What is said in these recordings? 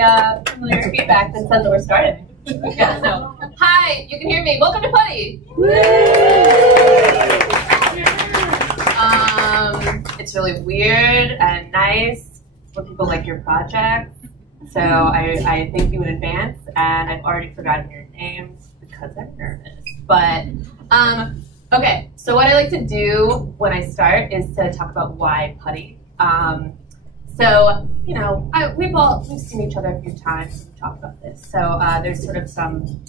familiar feedback that says that we're starting. Yeah, so. Hi, you can hear me. Welcome to Putty. It's really weird and nice when people like your project. So I thank you in advance, and I've already forgotten your names because I'm nervous. But okay, so what I like to do when I start is to talk about why Putty. So, you know, we've seen each other a few times and talked about this. So there's sort of some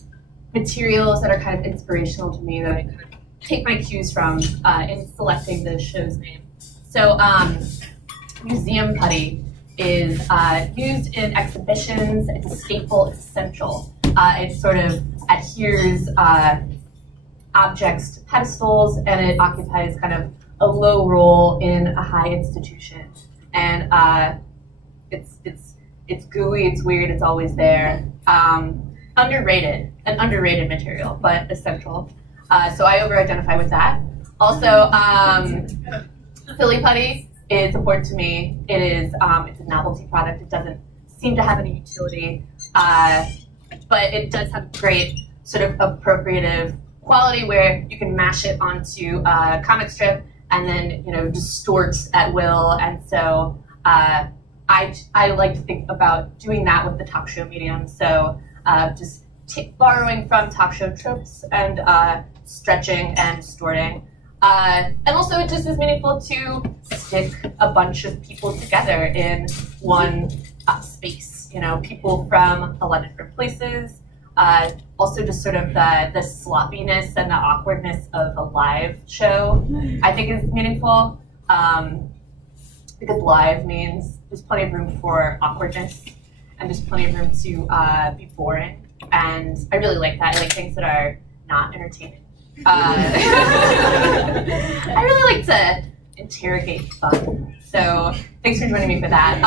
materials that are kind of inspirational to me that I kind of take my cues from in selecting the show's name. So museum putty is used in exhibitions. It's a staple, it's essential. It sort of adheres objects to pedestals, and it occupies kind of a low role in a high institution. And it's gooey, it's weird, it's always there. An underrated material, but essential. So I over-identify with that. Also, Philly putty is important to me. It is it's a novelty product. It doesn't seem to have any utility, but it does have great sort of appropriative quality where you can mash it onto a comic strip and then, you know, distort at will. And so I like to think about doing that with the talk show medium. So just borrowing from talk show tropes and stretching and distorting. And also it just is meaningful to stick a bunch of people together in one space. You know, people from a lot of different places. Also just sort of the sloppiness and the awkwardness of a live show, I think is meaningful. Because live means there's plenty of room for awkwardness and there's plenty of room to be boring. And I really like that. I like things that are not entertaining. I really like to interrogate fun. So thanks for joining me for that.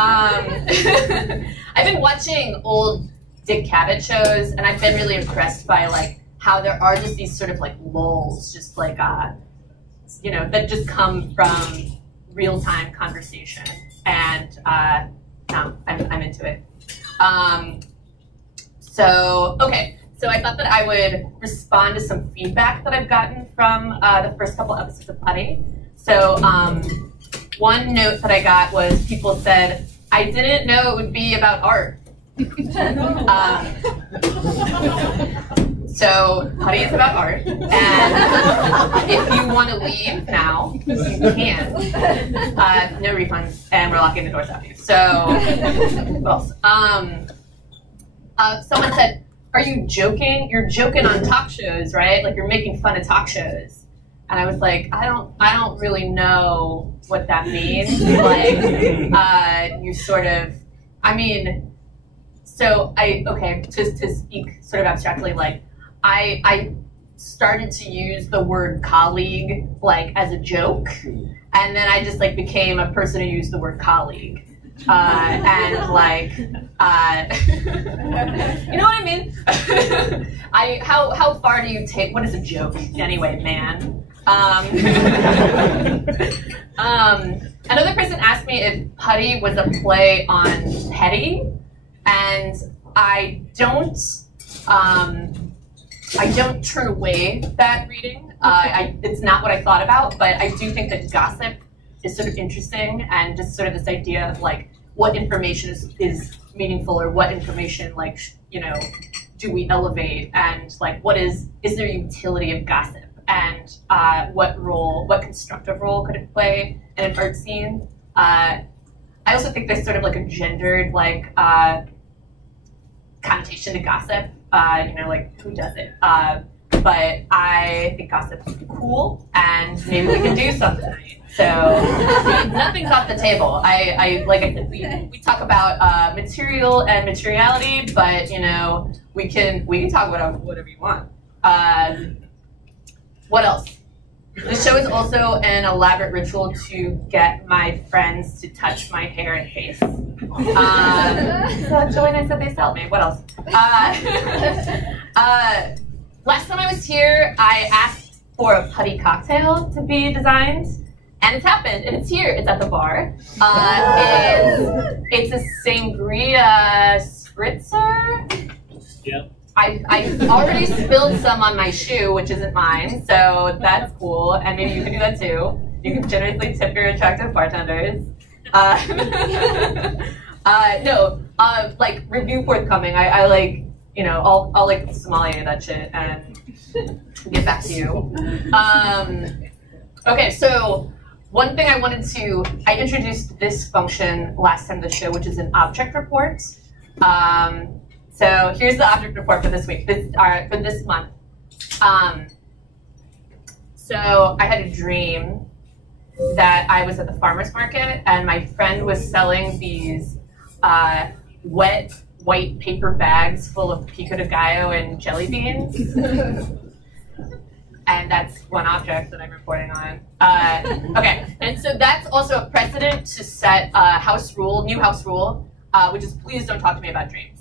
I've been watching old Dick Cavett shows, and I've been really impressed by like how there are just these sort of like lulls, just like you know, that just come from real-time conversation. And no, I'm into it. So okay. So I thought that I would respond to some feedback that I've gotten from the first couple episodes of Putty. So one note that I got was people said, I didn't know it would be about art. So Putty is about art, and if you want to leave now, you can. No refunds, and we're locking the doors after you. So what else? Someone said, are you joking? You're joking on talk shows, right? Like you're making fun of talk shows. And I was like, I don't really know what that means. Like, you sort of, I mean, so okay, to speak sort of abstractly, like I started to use the word colleague like as a joke, and then I just like became a person who used the word colleague. And like, you know what I mean? How far do you take, what is a joke anyway, man? Another person asked me if Putty was a play on petty, and I don't turn away that reading. It's not what I thought about, but I do think that gossip is sort of interesting, and just sort of this idea of like what information is meaningful, or what information, like, you know, do we elevate, and like is there utility of gossip, and what constructive role could it play in an art scene? I also think there's sort of like a gendered like connotation to gossip, you know, like who does it? But I think gossip is cool, and maybe we can do something tonight. So nothing's off the table. I like I said, we talk about material and materiality, but you know, we can talk about whatever you want. What else? The show is also an elaborate ritual to get my friends to touch my hair and face. So that's really nice that they sell me. What else? Last time I was here, I asked for a putty cocktail to be designed, and it's happened, and it's here. It's at the bar. It's a sangria spritzer. Yep. I already spilled some on my shoe, which isn't mine, so that's cool. And maybe you can do that too. You can generously tip your attractive bartenders. No, like review forthcoming. I like, you know, I'll like sommelier that shit and get back to you. Okay, so one thing I introduced this function last time of the show, which is an object report. So here's the object report for this week, for this month. So I had a dream that I was at the farmer's market and my friend was selling these wet white paper bags full of pico de gallo and jelly beans. And that's one object that I'm reporting on. Okay, and so that's also a precedent to set a new house rule, which is please don't talk to me about dreams.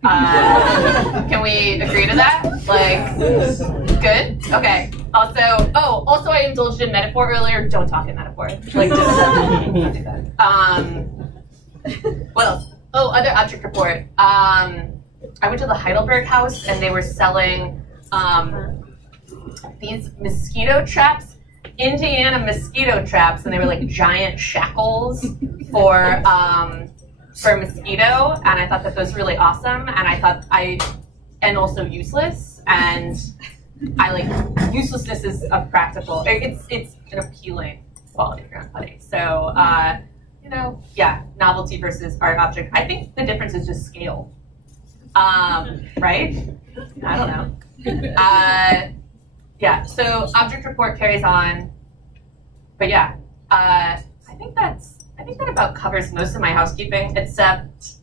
Can we agree to that? Like, good? Okay. Also I indulged in metaphor earlier. Don't talk in metaphor. Like, just don't do that. What else? Oh, other object report. I went to the Heidelberg house and they were selling these mosquito traps, Indiana mosquito traps, and they were like giant shackles for mosquito, and I thought that was really awesome, and also useless, and I like uselessness is a practical. It's an appealing quality for Putty. So you know, yeah, novelty versus art object. I think the difference is just scale, right? I don't know. Yeah. So object report carries on, but yeah, I think that about covers most of my housekeeping, except,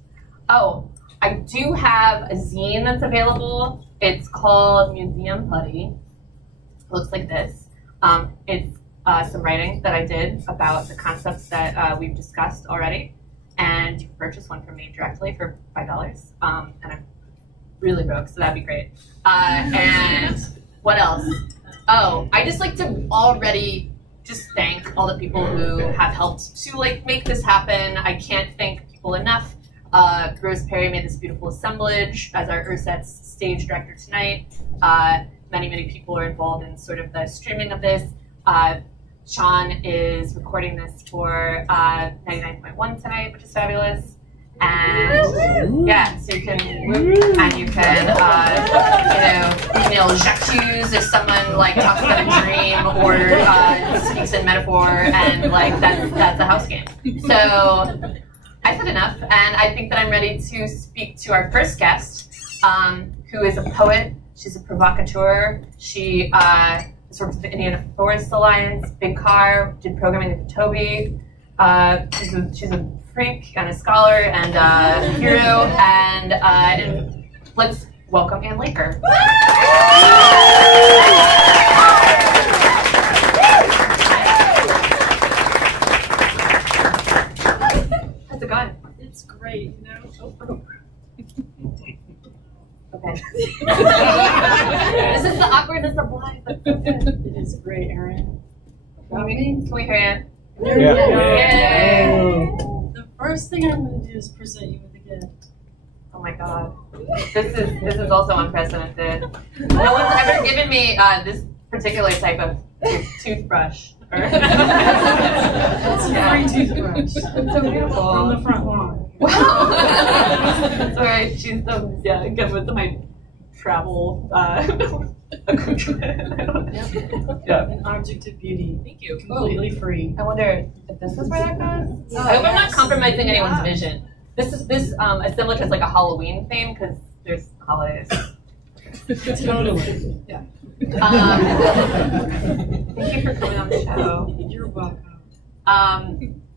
oh, I do have a zine that's available. It's called Museum Putty. It looks like this. It's some writing that I did about the concepts that we've discussed already, and you can purchase one from me directly for $5. And I'm really broke, so that'd be great. And what else? Oh, I just like to already just thank all the people who have helped to like make this happen. I can't thank people enough. Rose Parry made this beautiful assemblage as our URSET's stage director tonight. Many people are involved in sort of the streaming of this. Sean is recording this for 99.1 tonight, which is fabulous. And yeah, so you can email Jacques Hughes if someone like talks about a dream or speaks in metaphor, and like that's a house game. So I said enough, and I think that I'm ready to speak to our first guest, who is a poet. She's a provocateur. She works with the Indiana Forest Alliance, Big Car, did programming with Toby. She's a freak and a scholar and a hero, and let's welcome Ann Laker. How's it going? It's great, you know. Okay. This is the awkwardness of life. It is great, Erin. Can we hear you? Yeah. The first thing I'm going to do is present you with a gift. Oh my god. This is also unprecedented. No one's ever given me this particular type of toothbrush. It's a free toothbrush. It's so beautiful. From the front lawn. Wow. That's where I choose them. Yeah, get with my travel accoutrement. Yeah. An object of beauty. Thank you. Completely free. I wonder if this is where that goes. Oh, I hope I'm not compromising anyone's vision. This assemblage has like a Halloween theme because there's holidays. Totally. Yeah. Thank you for coming on the show. You're welcome.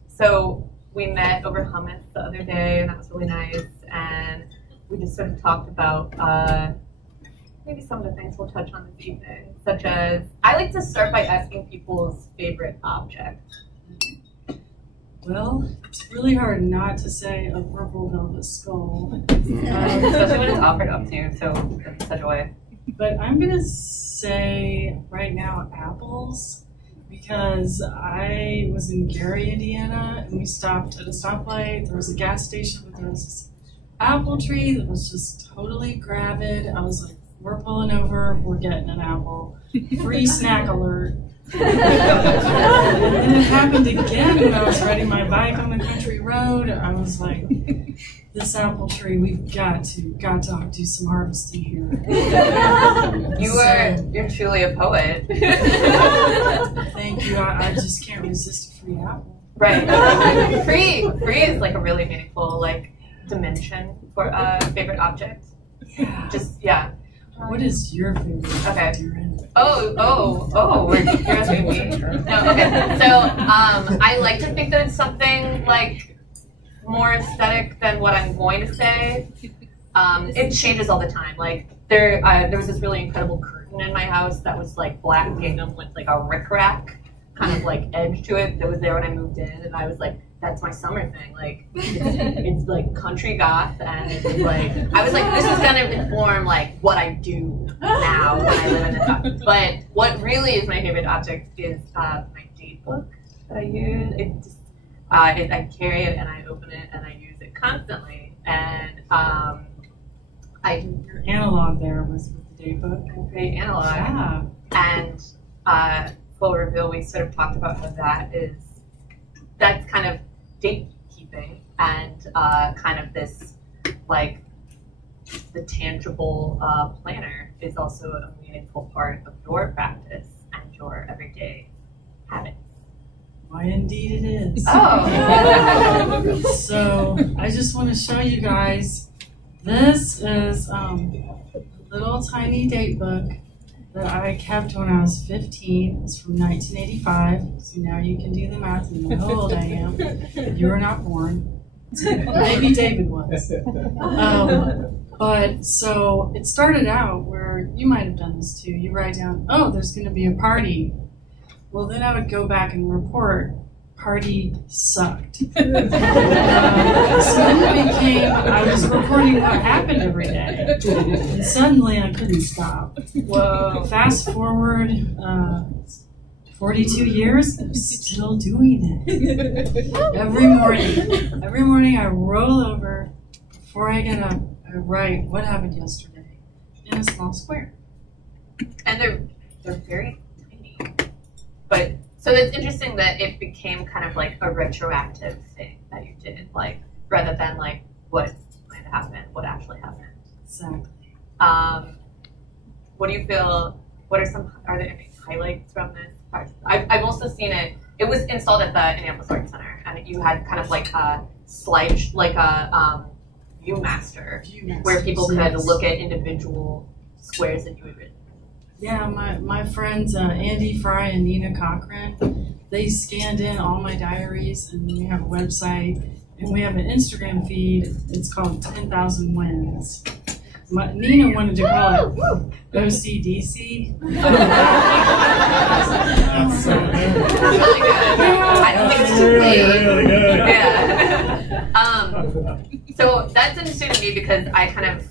So we met over hummus the other day, and that was really nice. And we just sort of talked about maybe some of the things we'll touch on this evening, such as I like to start by asking people's favorite object. Well, it's really hard not to say a purple velvet skull. Especially when it's offered up to you, so in such a way. But I'm going to say right now apples, because I was in Gary, Indiana, and we stopped at a stoplight. There was a gas station, but there was this apple tree that was just totally gravid. I was like, we're pulling over, we're getting an apple. Free snack alert. And then it happened again when I was riding my bike on the country road. I was like, this apple tree, we've got to do some harvesting here. You're truly a poet. Thank you. I just can't resist a free apple. Right. Free is like a really meaningful like dimension for a favorite object. Yeah. Just yeah. What is your favorite object, Erin? You're asking me. No, okay. So I like to think that it's something like more aesthetic than what I'm going to say. It changes all the time. Like there was this really incredible curtain in my house that was like black gingham with like a rickrack kind of like edge to it that was there when I moved in, and I was like, that's my summer thing. Like it's like country goth, and it's like I was like, this is gonna inform like what I do now when I live in this house. But what really is my favorite object is my date book that I use. It just I carry it and I open it and I use it constantly. And your analog there was with the date book. I'm pretty analog. Yeah. And full reveal, we sort of talked about how that's kind of date keeping and kind of this like the tangible planner is also a meaningful part of your practice and your everyday habits. Why, indeed it is. Oh. So I just want to show you guys. This is a little tiny date book that I kept when I was 15. It's from 1985. So now you can do the math. You know how old I am. You were not born. Maybe David was. But so it started out where you might have done this too. You write down, oh, there's going to be a party. Well, then I would go back and report, party sucked. So then it became, I was reporting what happened every day. And suddenly I couldn't stop. Whoa. Fast forward 42 years, I'm still doing it. Every morning I roll over, before I get up, I write what happened yesterday in a small square. And they're very tiny. But so it's interesting that it became kind of like a retroactive thing that you did, like rather than like what might have happened, what actually happened. Exactly. What do you feel? Are there any highlights from this part? I've also seen it. It was installed at the Indianapolis Art Center, and you had kind of like a slide, like a Viewmaster, where people could look at individual squares that you had written. Yeah, my friends Andy Fry and Nina Cochran, they scanned in all my diaries, and we have a website, and we have an Instagram feed. It's called 10,000 Wins. Nina wanted to call it OCDC. That's really good. I don't think it's too late. Really good. Yeah. So that's interesting to me because I kind of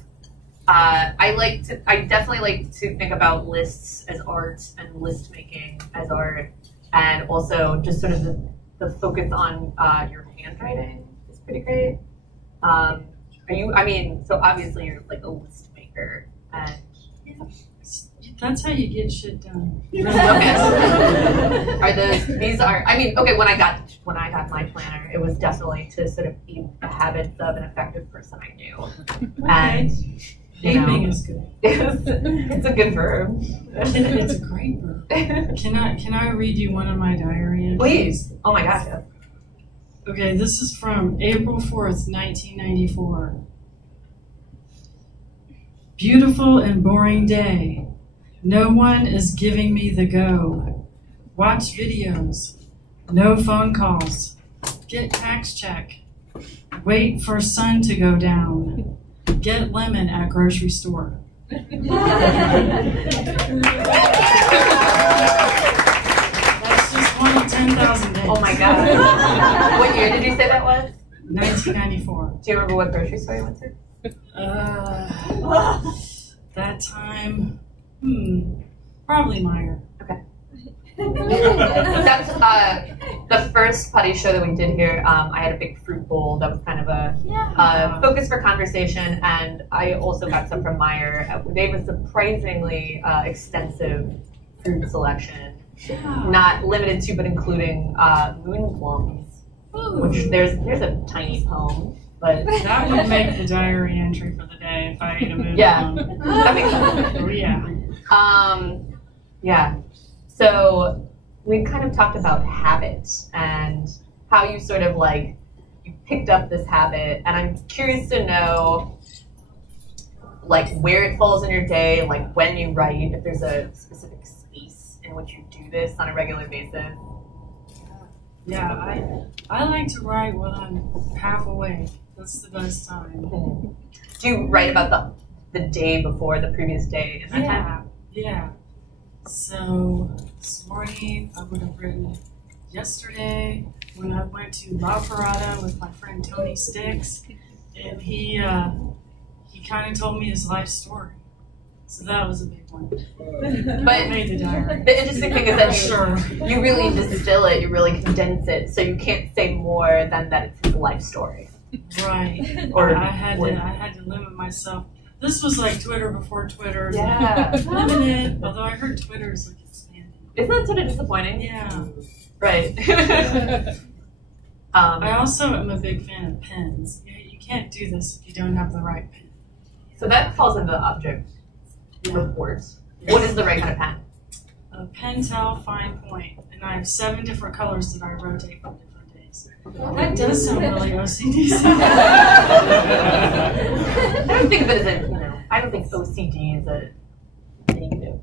I definitely like to think about lists as art and list making as art, and also just sort of the focus on your handwriting is pretty great. So obviously you're like a list maker, and that's how you get shit done. okay. When I got my planner, it was definitely to sort of be the habits of an effective person I knew. Okay. And Aping is good. It's a good verb. It's a great verb. Can I read you one of my diary entries? Please. Oh my gosh. Yeah. Okay, this is from April 4th, 1994. Beautiful and boring day. No one is giving me the go. Watch videos. No phone calls. Get tax check. Wait for sun to go down. Get lemon at grocery store. That's just one of 10,000 days. Oh my god. What year did you say that was? 1994. Do you remember what grocery store you went to? That time, probably Meyer. Okay. That's the first Putty show that we did here. I had a big fruit bowl that was kind of a focus for conversation, and I also got some from Meyer. They have a surprisingly extensive fruit selection, not limited to, but including moon plums, which there's a tiny poem. But that would make the diary entry for the day if I ate a moon plum. That makes sense. Oh, yeah. Yeah. So we kind of talked about habits and how you sort of like, you picked up this habit, and I'm curious to know like where it falls in your day, like when you write, if there's a specific space in which you do this on a regular basis. Yeah, I like to write when I'm half awake. That's the best time. Do you write about the day before, the previous day in that time? Yeah. So this morning I would have written yesterday when I went to La Parada with my friend Tony Sticks, and he kind of told me his life story. So that was a big one. But I made the diary. The interesting thing is that you really distill it, you really condense it, so you can't say more than that it's his life story. Right. Or I had to limit myself. This was like Twitter before Twitter. Yeah. Limited. Although I heard Twitter is like expanding. Isn't that sort of disappointing? Yeah. Right. I also am a big fan of pens. You can't do this if you don't have the right pen. So that falls into the object report. What is the right kind of pen? A Pentel fine point, and I have 7 different colors that I rotate on different days. That does sound really OCD. I don't think of it as I don't think OCD is a negative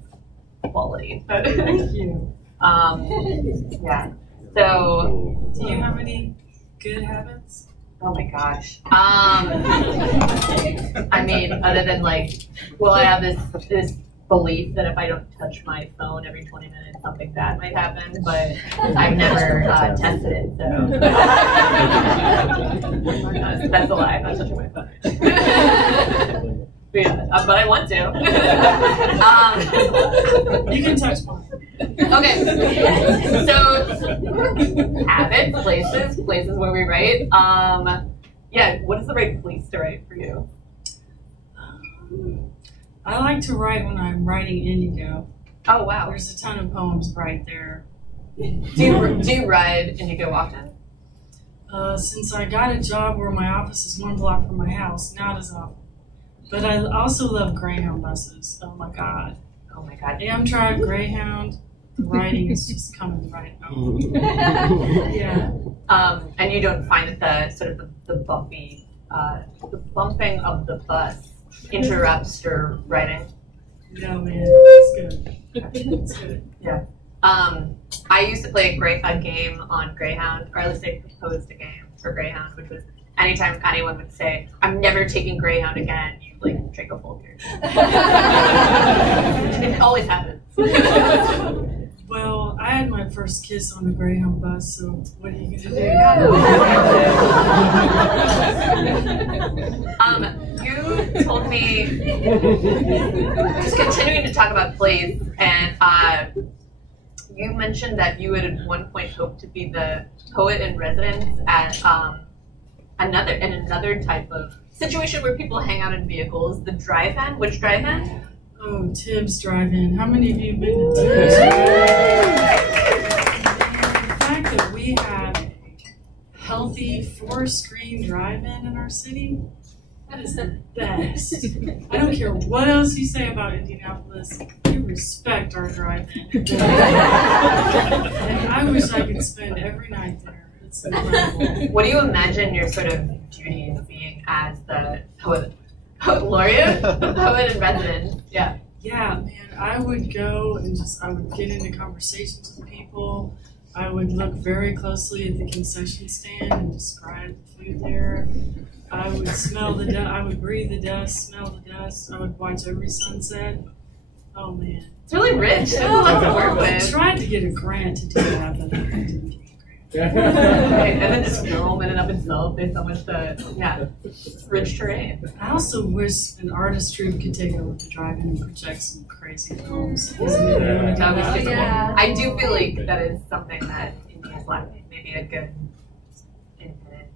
quality. Thank you. Yeah. So, do you have any good habits? Oh my gosh. I mean, other than like, I have this belief that if I don't touch my phone every 20 minutes, something bad might happen, but I've never tested it, so. That's a lie, I'm not touching my phone. But I want to. You can touch mine. Okay. So, habits, places where we write. What is the right place to write for you? I like to write when I'm writing Indigo. Oh, wow. There's a ton of poems right there. Do you ride Indigo often? Since I got a job where my office is 1 block from my house, not as often. But I also love Greyhound buses. Oh my God. Amtrak, Greyhound, the writing is just coming right out. Yeah. And you don't find that the sort of the bumpy, the bumping of the bus interrupts your writing? No, man. It's good. It's good. Yeah. I used to play a game on Greyhound, or at least I proposed a game for Greyhound, which was anytime anyone would say, "I'm never taking Greyhound again," you like drink a full beer. It always happens. Well, I had my first kiss on the Greyhound bus, so what are you gonna do? You told me, just continuing to talk about plays, and you mentioned that you had at one point hoped to be the poet in residence at another type of situation where people hang out in vehicles, the drive-in. Which drive-in? Oh, Tibbs Drive-In. How many of you have been to Tibbs? The fact that we have a healthy 4-screen drive-in in our city, that is the best. I don't care what else you say about Indianapolis, we respect our drive-in. And I wish I could spend every night there. It's incredible. What do you imagine your sort of duties being as the poet laureate, the poet in residence? Yeah. Yeah, man, I would go and I would get into conversations with people. I would look very closely at the concession stand and describe the food there. I would smell the dust. I would breathe the dust, smell the dust. I would watch every sunset. Oh, man. It's really rich. There's a lot to work with. I tried to get a grant to do that, but I didn't get a grant. And then just film in and of itself. There's so much to, it's rich terrain. I also wish an artist troupe could take over the drive-in and project some crazy films. I do feel like that is something that India's lacking. Maybe a good independent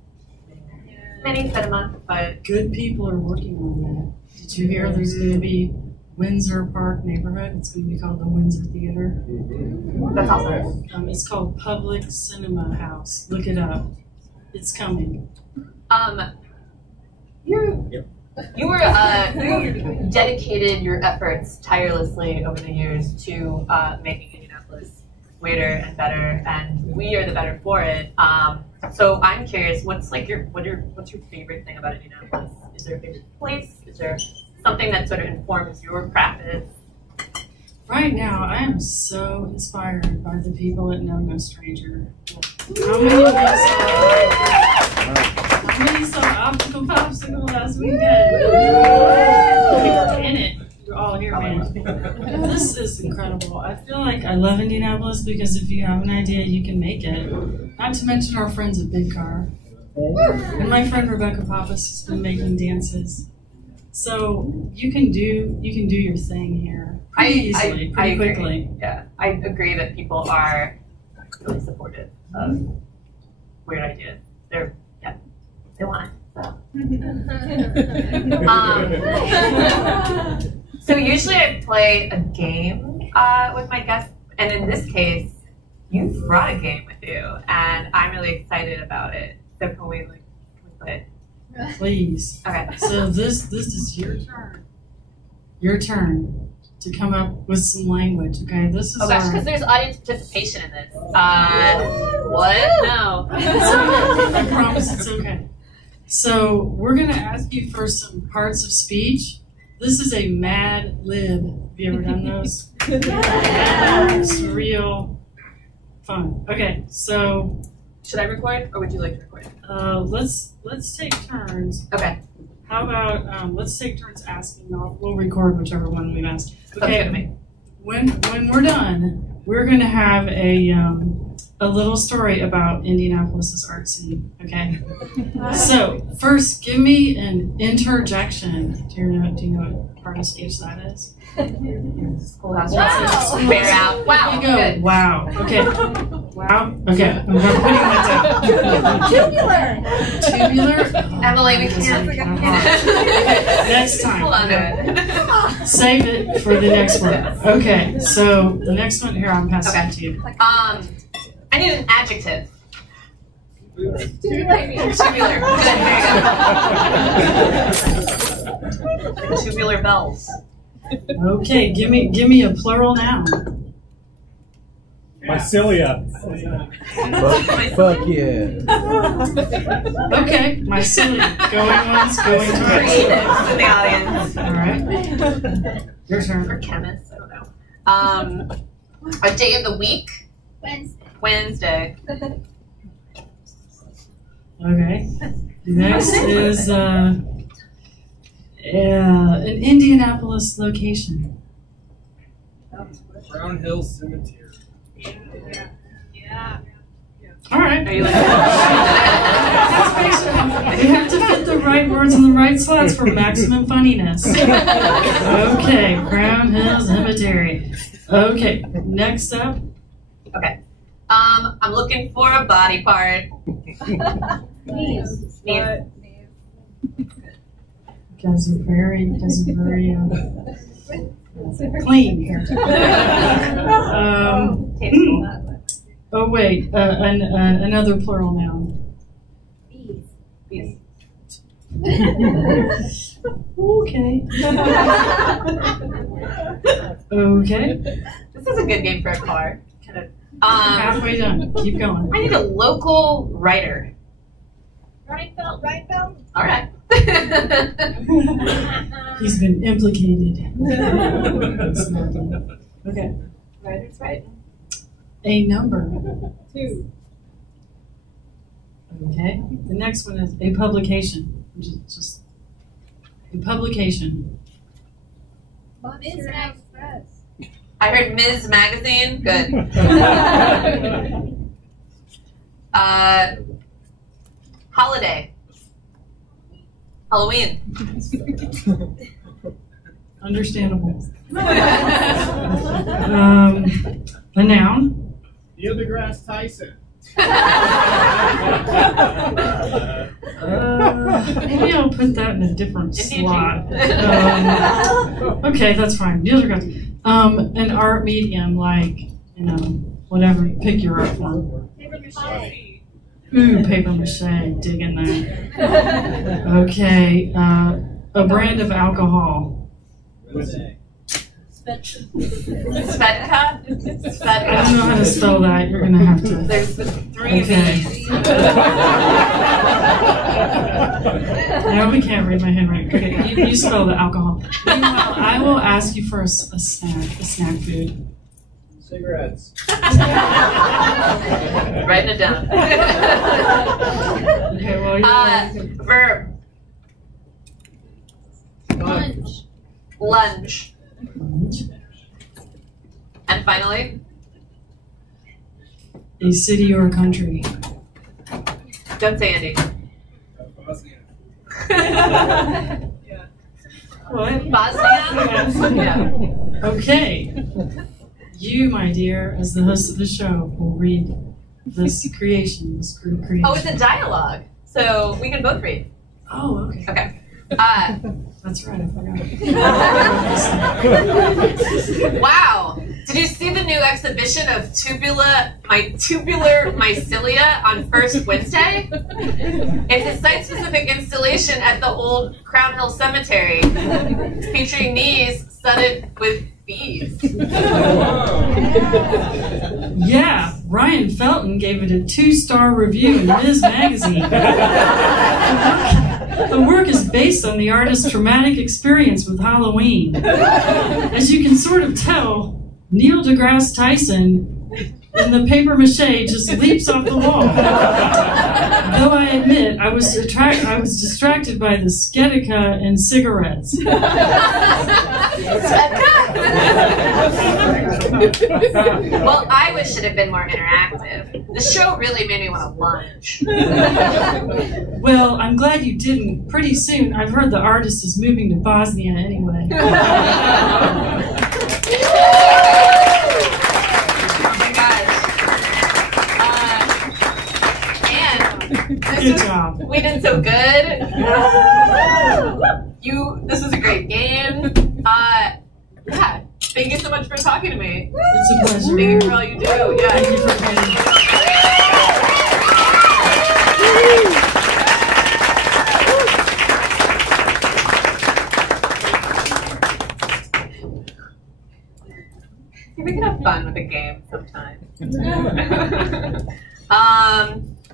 mini cinema, but good people are working on that. Did you hear there's going to be Windsor Park neighborhood? It's going to be called the Windsor Theater. That's awesome. It's called Public Cinema House. Look it up. It's coming. You dedicated your efforts tirelessly over the years to making Indianapolis greater and better, and we are the better for it. So I'm curious, what's your favorite thing about Indianapolis? Is there a favorite place? Is there something that sort of informs your practice? Right now, I am so inspired by the people at Know No Stranger. How many saw Optical Popsicle last weekend? You were in it. You're all here, man. This is incredible. I feel like I love Indianapolis because if you have an idea, you can make it. Not to mention our friends at Big Car. And my friend Rebecca Pappas has been making dances. So you can do your thing here pretty quickly. Yeah, I agree that people are really supportive of weird ideas. They want it. So usually I play a game with my guests, and in this case, you brought a game with you, and I'm really excited about it. So can we play it? Please. Okay. So this is your turn. Your turn to come up with some language. Okay. This is. Oh gosh, because there's audience participation in this. What? No. It's okay. I promise it's okay. So we're gonna ask you for some parts of speech. This is a Mad Lib. Have you ever done those? It's real fun. Okay. So. Should I record, or would you like to record? Let's take turns. Okay. How about let's take turns asking. We'll record whichever one we've asked. Okay. When we're done, we're gonna have a little story about Indianapolis's art scene. Okay. So first, give me an interjection. Do you know what part of speech that is? Schoolhouse. Wow. Bear out. Wow. There you go. Good. Wow. Okay. Wow. Okay. I'm putting that down. Tubular. Emily, we can't. Next time. Hold on to it. Save it for the next one. Okay. So the next one here, I'm passing it to you. I need an adjective. Tubular. Good. There you go. Tubular bells. Okay, give me a plural noun. Mycelia. Fuck yeah. Okay, mycelia. Going once, going twice. Creatives in the audience. All right. Your turn. Or chemists, I don't know. A day of the week? Wednesday. Okay. Next is an Indianapolis location. Brown Hill Cemetery. Yeah. All right. Are you like We have to fit the right words in the right slots for maximum funniness. Okay, Brown Hill Cemetery. Okay, next up. Okay. I'm looking for a body part. Knees. You guys are very clean here. Oh wait, another plural noun. Bees. Okay. Okay. This is a good game for a car. Kind of. Halfway done. Keep going. I need a local writer. Reinfeldt. All right. He's been implicated. Okay. Writer's right. A number. 2. Okay. The next one is a publication. Just a publication. I heard Ms. Magazine. Good. Holiday. Halloween. Understandable. A noun. Neil deGrasse Tyson. Maybe I'll put that in a different Indian slot. Okay, that's fine. Neil deGrasse. An art medium, like, you know, whatever. Pick your art form. Paper mache. Ooh, paper mache. Dig in there. Okay. A brand of alcohol. Svedka? I don't know how to spell that. You're gonna have to. There's 3 Okay. V's. Now we can't read my handwriting. Okay, you spell the alcohol. Meanwhile, I will ask you for a snack food. Cigarettes. Writing it down. Okay, well, you're Verb. Lunch. Lunge. And finally, a city or a country. don't say Andy. What? Bosnia? Yeah. Okay. You, my dear, as the host of the show, will read this creation, this group creation. Oh, it's a dialogue. So we can both read. Oh, okay. Okay. That's right, I forgot. Wow. Did you see the new exhibition of tubular mycelia on First Wednesday? It's a site-specific installation at the old Crown Hill Cemetery, featuring knees studded with bees. Yeah, Ryan Felton gave it a 2-star review in Ms. Magazine. The work is based on the artist's traumatic experience with Halloween. As you can sort of tell, Neil deGrasse Tyson in the paper mache just leaps off the wall. Though I admit, I was distracted by the Jesseka and cigarettes. Well, I wish it had been more interactive. The show really made me want to lunge. Well, I'm glad you didn't. Pretty soon, I've heard the artist is moving to Bosnia anyway. Oh my gosh. And Good job. we did so good. This was a great game. Yeah. Thank you so much for talking to me. It's a pleasure. Thank you for all you do. Yeah. Thank you for playing. We can have fun with a game sometime.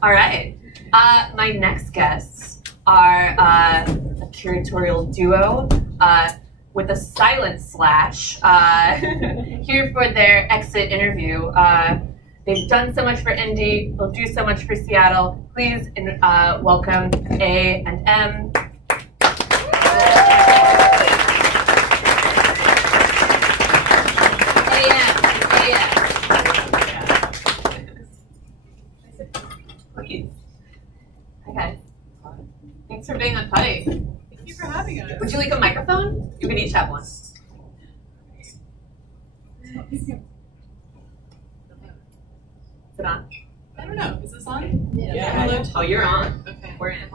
All right. My next guests are a curatorial duo with a silent slash here for their exit interview. They've done so much for Indy. They'll do so much for Seattle. Please welcome A and M. Please. Okay. Thanks for being on Putty. Thank you for having us. Would you like a microphone? You can each have one. Is it on? I don't know. Is this on? Yeah. Oh, you're on. Okay. We're in.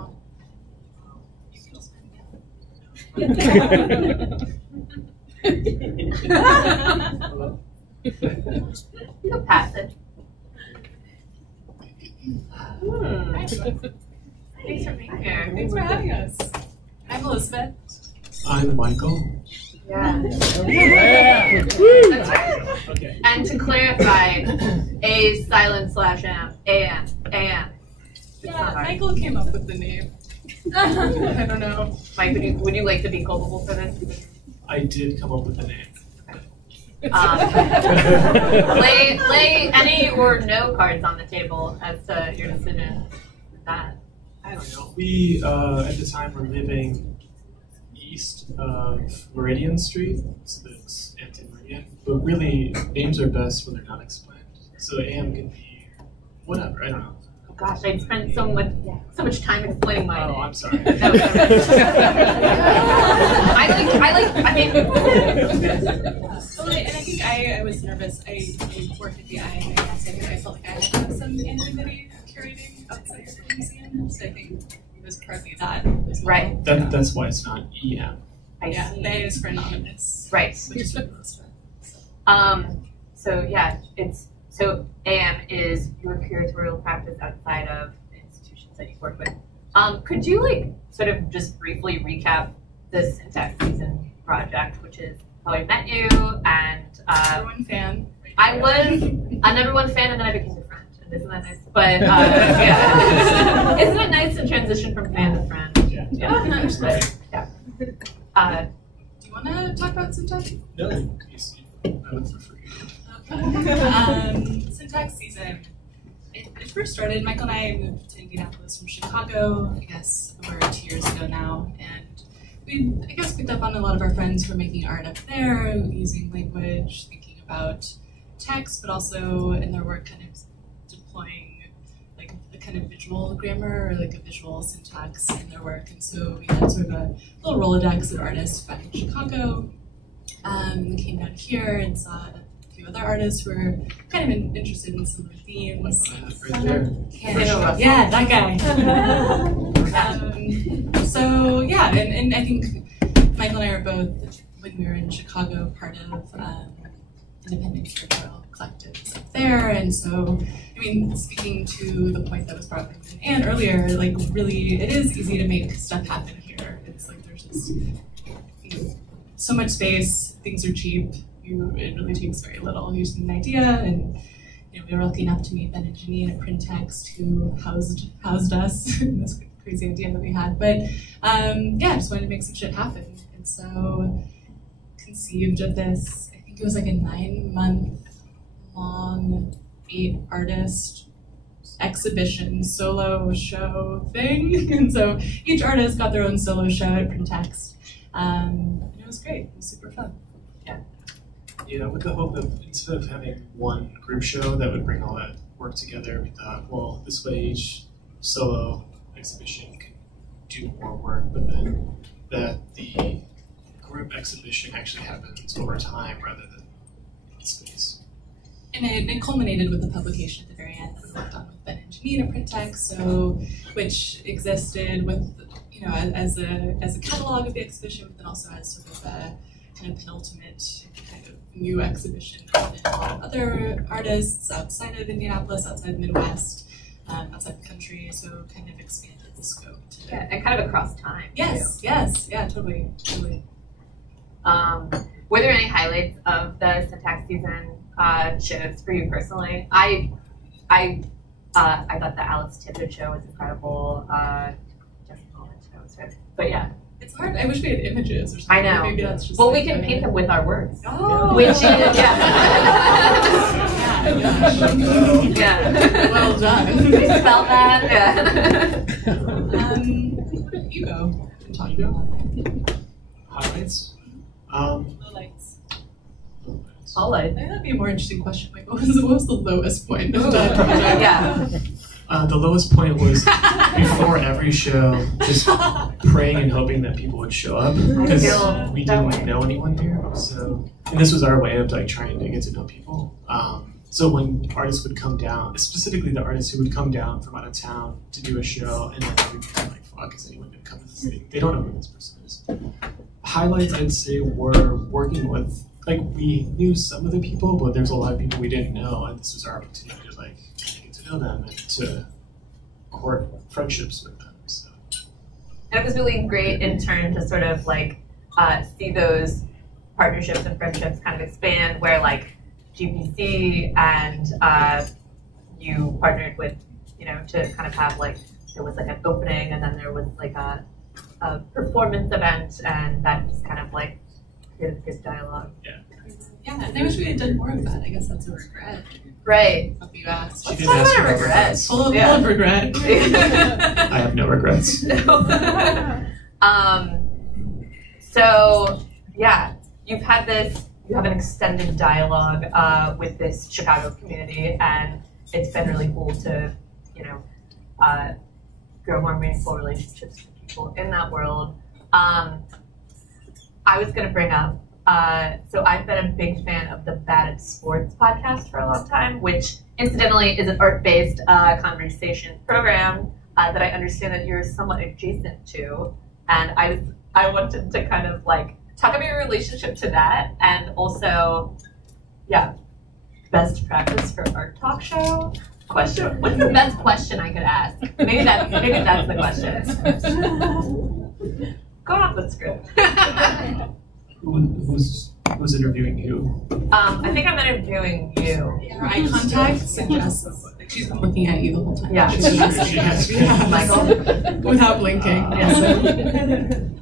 You can pass it. Thanks for being here. Thanks for having us. I'm Elizabeth. I'm Michael. Yeah. Yeah. That's right. Okay. And to clarify, A silent slash am. AM. AM. It's not Yeah, hard. Michael came up with the name. I don't know. Mike, would you like to be culpable for this? I did come up with the name. Lay any or no cards on the table as to your decision with that. I don't know. We, at the time, were living east of Meridian Street, so that's anti-Meridian. But really, names are best when they're not explained. So AM can be whatever, I don't know. gosh, I spent so much time explaining my name. Oh, I'm sorry. No, I mean. Well, and I think I was nervous. I worked at the I think I felt like I had to have some anonymity curating outside of the museum. So I think it was partly that as well. Right. That's why it's not EM. Yeah, the A is for anonymous. Right. Which is what most So yeah, so AM is your curatorial practice outside of the institutions that you work with. Could you like sort of just briefly recap the Syntax Season project, which is how I met you and number one fan. I was a number one fan and then I became a friend. And isn't that nice? But yeah, isn't it nice to transition from fan to friend? Yeah. But, yeah. Do you want to talk about Syntax? No, I would prefer you. Okay. Syntax Season. It first started, Michael and I moved to Indianapolis from Chicago, I guess, over 2 years ago now, and we, I guess, picked up on a lot of our friends who were making art up there, using language, thinking about text, but also in their work kind of deploying like a kind of visual grammar or like a visual syntax in their work. And so we had sort of a little Rolodex of artists back in Chicago. We came down here and saw a few other artists who were kind of interested in similar themes. Right there. Yeah, that guy. So yeah, and I think Michael and I are both, when we were in Chicago, part of independent curatorial collectives up there, and so I mean, speaking to the point that was brought up in Anne earlier, like really, it is easy to make stuff happen here. It's like there's just so much space, things are cheap. It really takes very little. You just need an idea, and we were lucky enough to meet Ben and Janine at Print Text, who housed us in this crazy idea that we had. But yeah, I just wanted to make some shit happen, and so conceived of this. I think it was like a 9-month long 8-artist exhibition solo show thing, and so each artist got their own solo show at Print Text, and it was great. It was super fun. Yeah, with the hope of instead of having one group show that would bring all that work together, we thought, well, this way each solo exhibition can do more work, but then that the group exhibition actually happens over time rather than in space. And it culminated with the publication at the very end that we worked on with Ben and Janine at Print Text, so which existed with as a catalog of the exhibition, but then also as sort of a kind of penultimate kind of new exhibition with a lot of other artists outside of Indianapolis, outside the Midwest, outside the country, so kind of expanded the scope. Yeah, and kind of across time. Yes, too. yes, yeah, totally. Were there any highlights of the Syntax Season shows for you personally? I thought the Alex Tippett show was incredible. Jesseka Brain Twins, right? But yeah. It's hard. I wish we had images or something. I know. Maybe that's just well, we can paint them with our words. Oh. Which is, yeah. Well done. Can you spell that? Yeah. You go. I'm talking about Highlights? lowlights. All right. That'd be a more interesting question. Like, what was the lowest point of that project? Yeah. The lowest point was before every show, just praying and hoping that people would show up because we didn't know anyone here. So, and this was our way of like trying to get to know people. So when artists would come down, specifically the artists who would come down from out of town to do a show, and then we'd be like, "Fuck, is anyone going to come to this thing?" They don't know who this person is. Highlights, I'd say, were working with. Like we knew some of the people, but there's a lot of people we didn't know, and this was our opportunity to like get to know them and to court friendships with them. So. And it was really great in turn to sort of like see those partnerships and friendships kind of expand, where like GPC and you partnered with, to kind of have like there was like an opening, and then there was like a performance event, and that just kind of like. Good dialogue. Yeah, and I wish we had done more of that. I guess that's a regret. Right. What you asked. Let's talk about a regret. Full of regret. I have no regrets. So yeah, you have an extended dialogue with this Chicago community, and it's been really cool to, grow more meaningful relationships with people in that world. I was going to bring up, so I've been a big fan of the Bad at Sports podcast for a long time, which incidentally is an art-based conversation program that I understand that you're somewhat adjacent to. And I wanted to kind of like talk about your relationship to that, and also, yeah, best practice for art talk show. Question. What's the best question I could ask? Maybe that's the question. Go off the script. Who's interviewing you? I think I'm interviewing you. Her eye contact suggests she's been looking at you the whole time. Yeah. Yeah. Michael? Without blinking.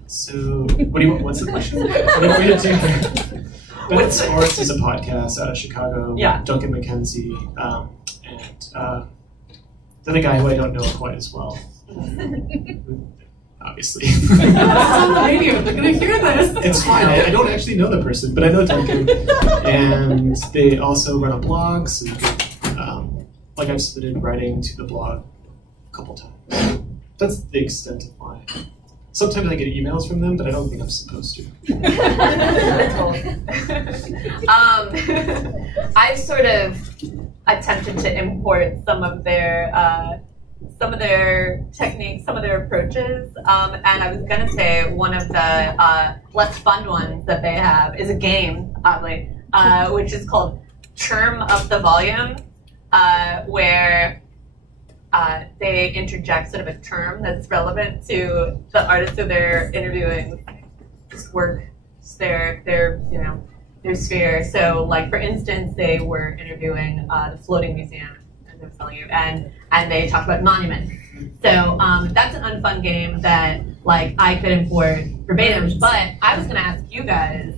So, what do you want? What's the question? What are we going to do? Bad at Sports is a podcast out of Chicago. Yeah. Duncan McKenzie, and then a guy who I don't know quite as well. Obviously. It's on the radio. They're going to hear this. It's fine. I don't actually know the person, but I know Duncan. And they also run a blog, so you can, like I've submitted writing to the blog a couple times. That's the extent of my... Sometimes I get emails from them, but I don't think I'm supposed to. I've sort of attempted to import some of their techniques, some of their approaches, and I was gonna say one of the less fun ones that they have is a game, oddly, which is called Term of the Volume, where they interject sort of a term that's relevant to the artist that they're interviewing, just work, their sphere. So, like for instance, they were interviewing the Floating Museum, as I was telling you, and they talked about monuments. So that's an unfun game that like I could import verbatim. But I was going to ask you guys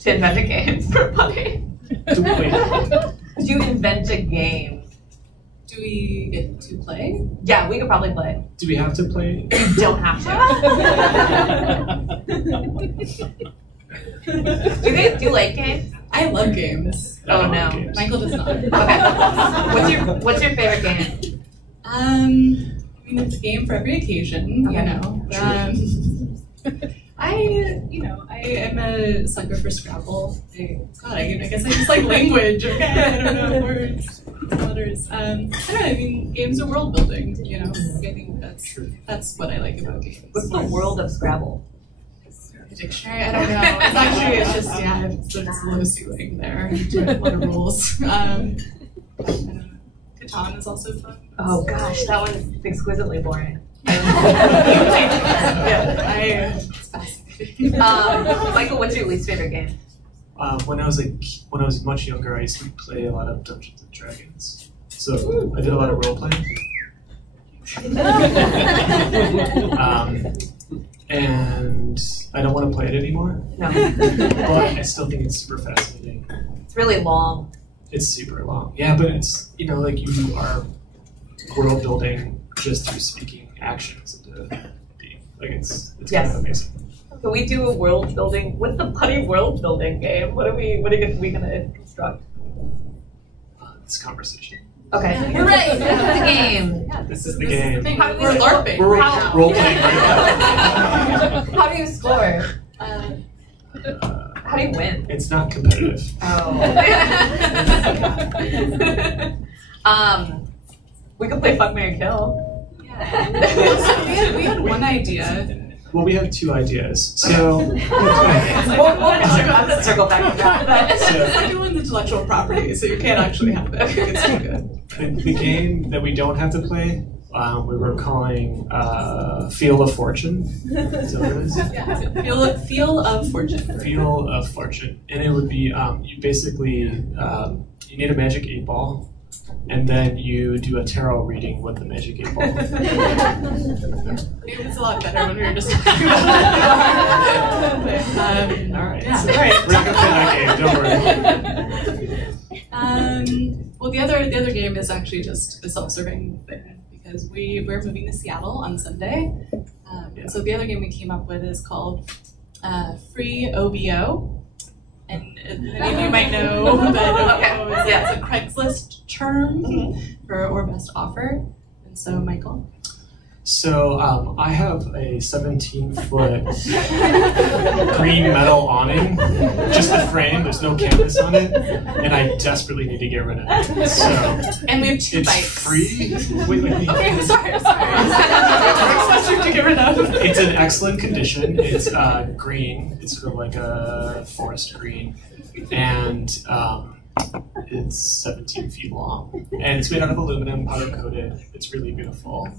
to invent a game for Putty. Did you invent a game? Do we get to play? Yeah, we could probably play. Do we have to play? You don't have to. Do you like games? I love games. Oh no, games. Michael does not. Okay. What's your favorite game? I mean, it's a game for every occasion, Okay. you know. I am a sucker for Scrabble. I guess I just like language. Okay, I don't know words, letters. I don't know. I mean, games are world building. You know, I think that's what I like about games. What's the world of Scrabble? The dictionary? I don't know. It's just it's low ceiling there. A lot of rules. I don't know. Catan is also fun. Oh gosh, that one is exquisitely boring. It's fascinating. Michael, what's your least favorite game? When I was much younger, I used to play a lot of Dungeons and Dragons. So I did a lot of role playing. And I don't want to play it anymore. No. But I still think it's super fascinating. It's really long. It's super long. Yeah, but it's, like you are world building just through speaking actions into being. Like it's kind of amazing. Can we do a world building? What's the Putty world building game? What are we gonna construct? This conversation. Okay, you're right. This is the game. This is the game. We're LARPing. We're How- role playing right How do you score? now. How do you win? It's not competitive. Oh. We could play Fuck, Marry, Kill. Yeah. We had one idea. Well, we have two ideas. So I'm gonna circle back to that. The second one's intellectual property, so you can't actually have it. It's too good. the game that we don't have to play, we were calling Feel of Fortune. Is that what it is? Yeah. Feel of fortune. Feel of Fortune. And it would be, you basically, you need a magic 8-ball, and then you do a tarot reading with the magic 8-ball. It was a lot better when we were just talking about it. All right. Yeah. So, we're not going to play that game, don't worry. Well, the other game is actually just a self-serving thing because we're moving to Seattle on Sunday. And so the other game we came up with is called Free OBO. And many of you might know that OBO is it's a Craigslist term for or best offer. And So, Michael? So I have a 17-foot green metal awning, just the frame. There's no canvas on it, and I desperately need to get rid of it. So And we have 2 it's bikes. free. Wait. Okay, I'm sorry. It's expensive to get rid of. It's in excellent condition. It's green. It's sort of like a forest green, and it's 17 feet long, and it's made out of aluminum, powder coated. It's really beautiful.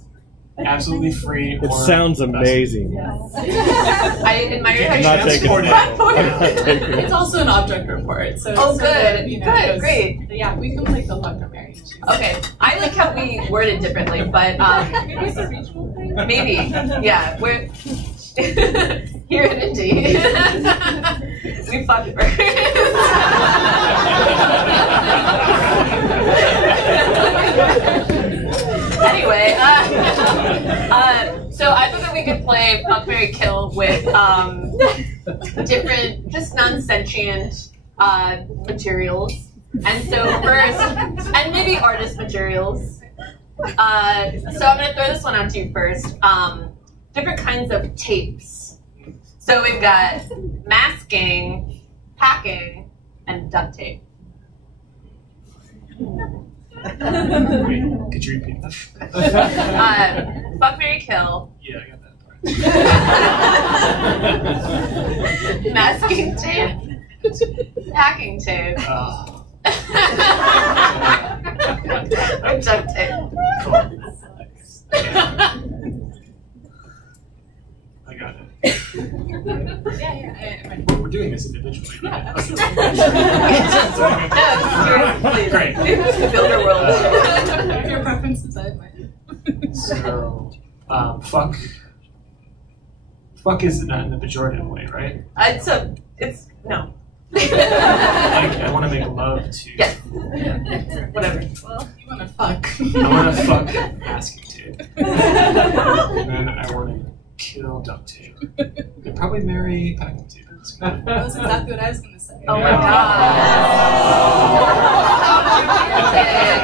Absolutely free. It sounds amazing. I admire how you Not taking transport it. It's also an object report. So Oh, it's good. sort of, you know, Good, goes- great. Yeah, we can like the Dr. Mary. Okay, I like how we worded differently, but Maybe it's a regional thing? maybe, yeah, we're here in Indy. We fuck Anyway, so I thought that we could play Fuck, Marry, Kill with different, just non-sentient materials. And so first, and maybe artist materials. So I'm gonna throw this one out to you first. Different kinds of tapes. So we've got masking, packing, and duct tape. Wait, could you repeat that? Fuck, marry, kill. Yeah, I got that part. Masking tape. Packing tape. Or duct tape. Cool. I got it. We're doing this individually, right? Yeah, Okay. Please. Great. Build your world. Your preferences, I have mine. So, fuck is not in the pejorative way, right? It's no. Like, I want to make love to. Yes. Whatever. Well, you want to fuck. I want to fuck masking tape. And then I want to kill duct tape. And probably marry packing tape. That was exactly what I was going to say. Oh my god.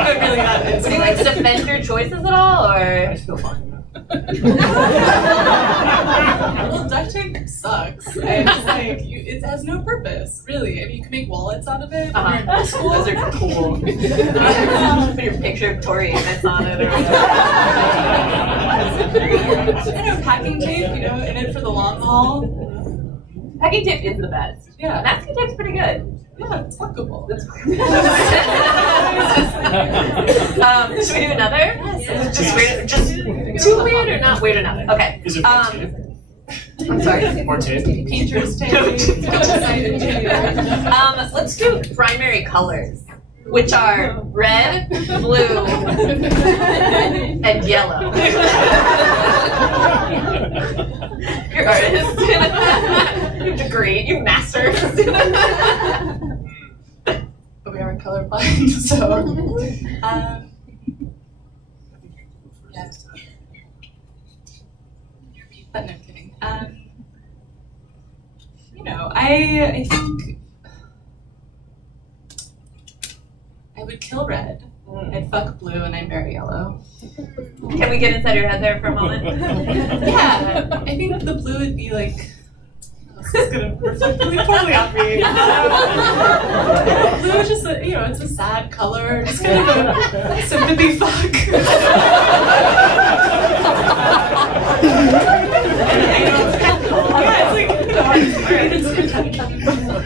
I really got it. Would you like to defend your choices at all, I or? feel fine. Well, duct tape sucks. And it's like, it has no purpose, really. I mean, you can make wallets out of it. When you're in middle school. Those are cool. Put your picture of Tori Amos on it or whatever. I know, packing tape, you know, in it for the long haul. Packing tape is the best. Yeah. Masking tape's pretty good. Yeah, it's fuckable. Should we do another? Yes. Just weird, just too weird or not weird enough? Okay. Is it more tape? I'm sorry. More tape? Painter's tape. Double-sided tape. Let's do primary colors, which are red, blue, and yellow. You're artist. Your degree, you masters. But we are colorblind, so. Yeah. But no kidding. You know, I think I would kill red. I'd fuck blue and I'd marry yellow. Can we get inside your head there for a moment? Yeah, I think the blue would be like. This is gonna reflect really poorly on me. Blue is just a, you know, it's a sad color. It's kind of a sympathy fuck. Yeah, it's like, you know,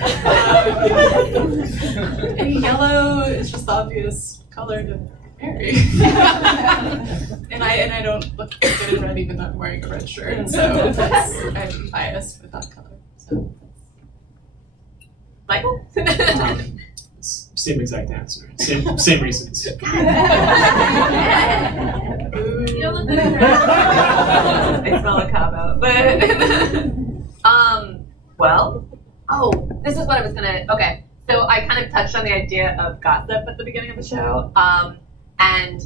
and yellow is just the obvious color to marry. and I don't look good in red even though I'm wearing a red shirt. So I'm biased with that color. So. Michael? Same exact answer. Same reasons. You don't look good in red. I smell a cop out. But, well, this is what I was gonna, okay. So I kind of touched on the idea of gossip at the beginning of the show. And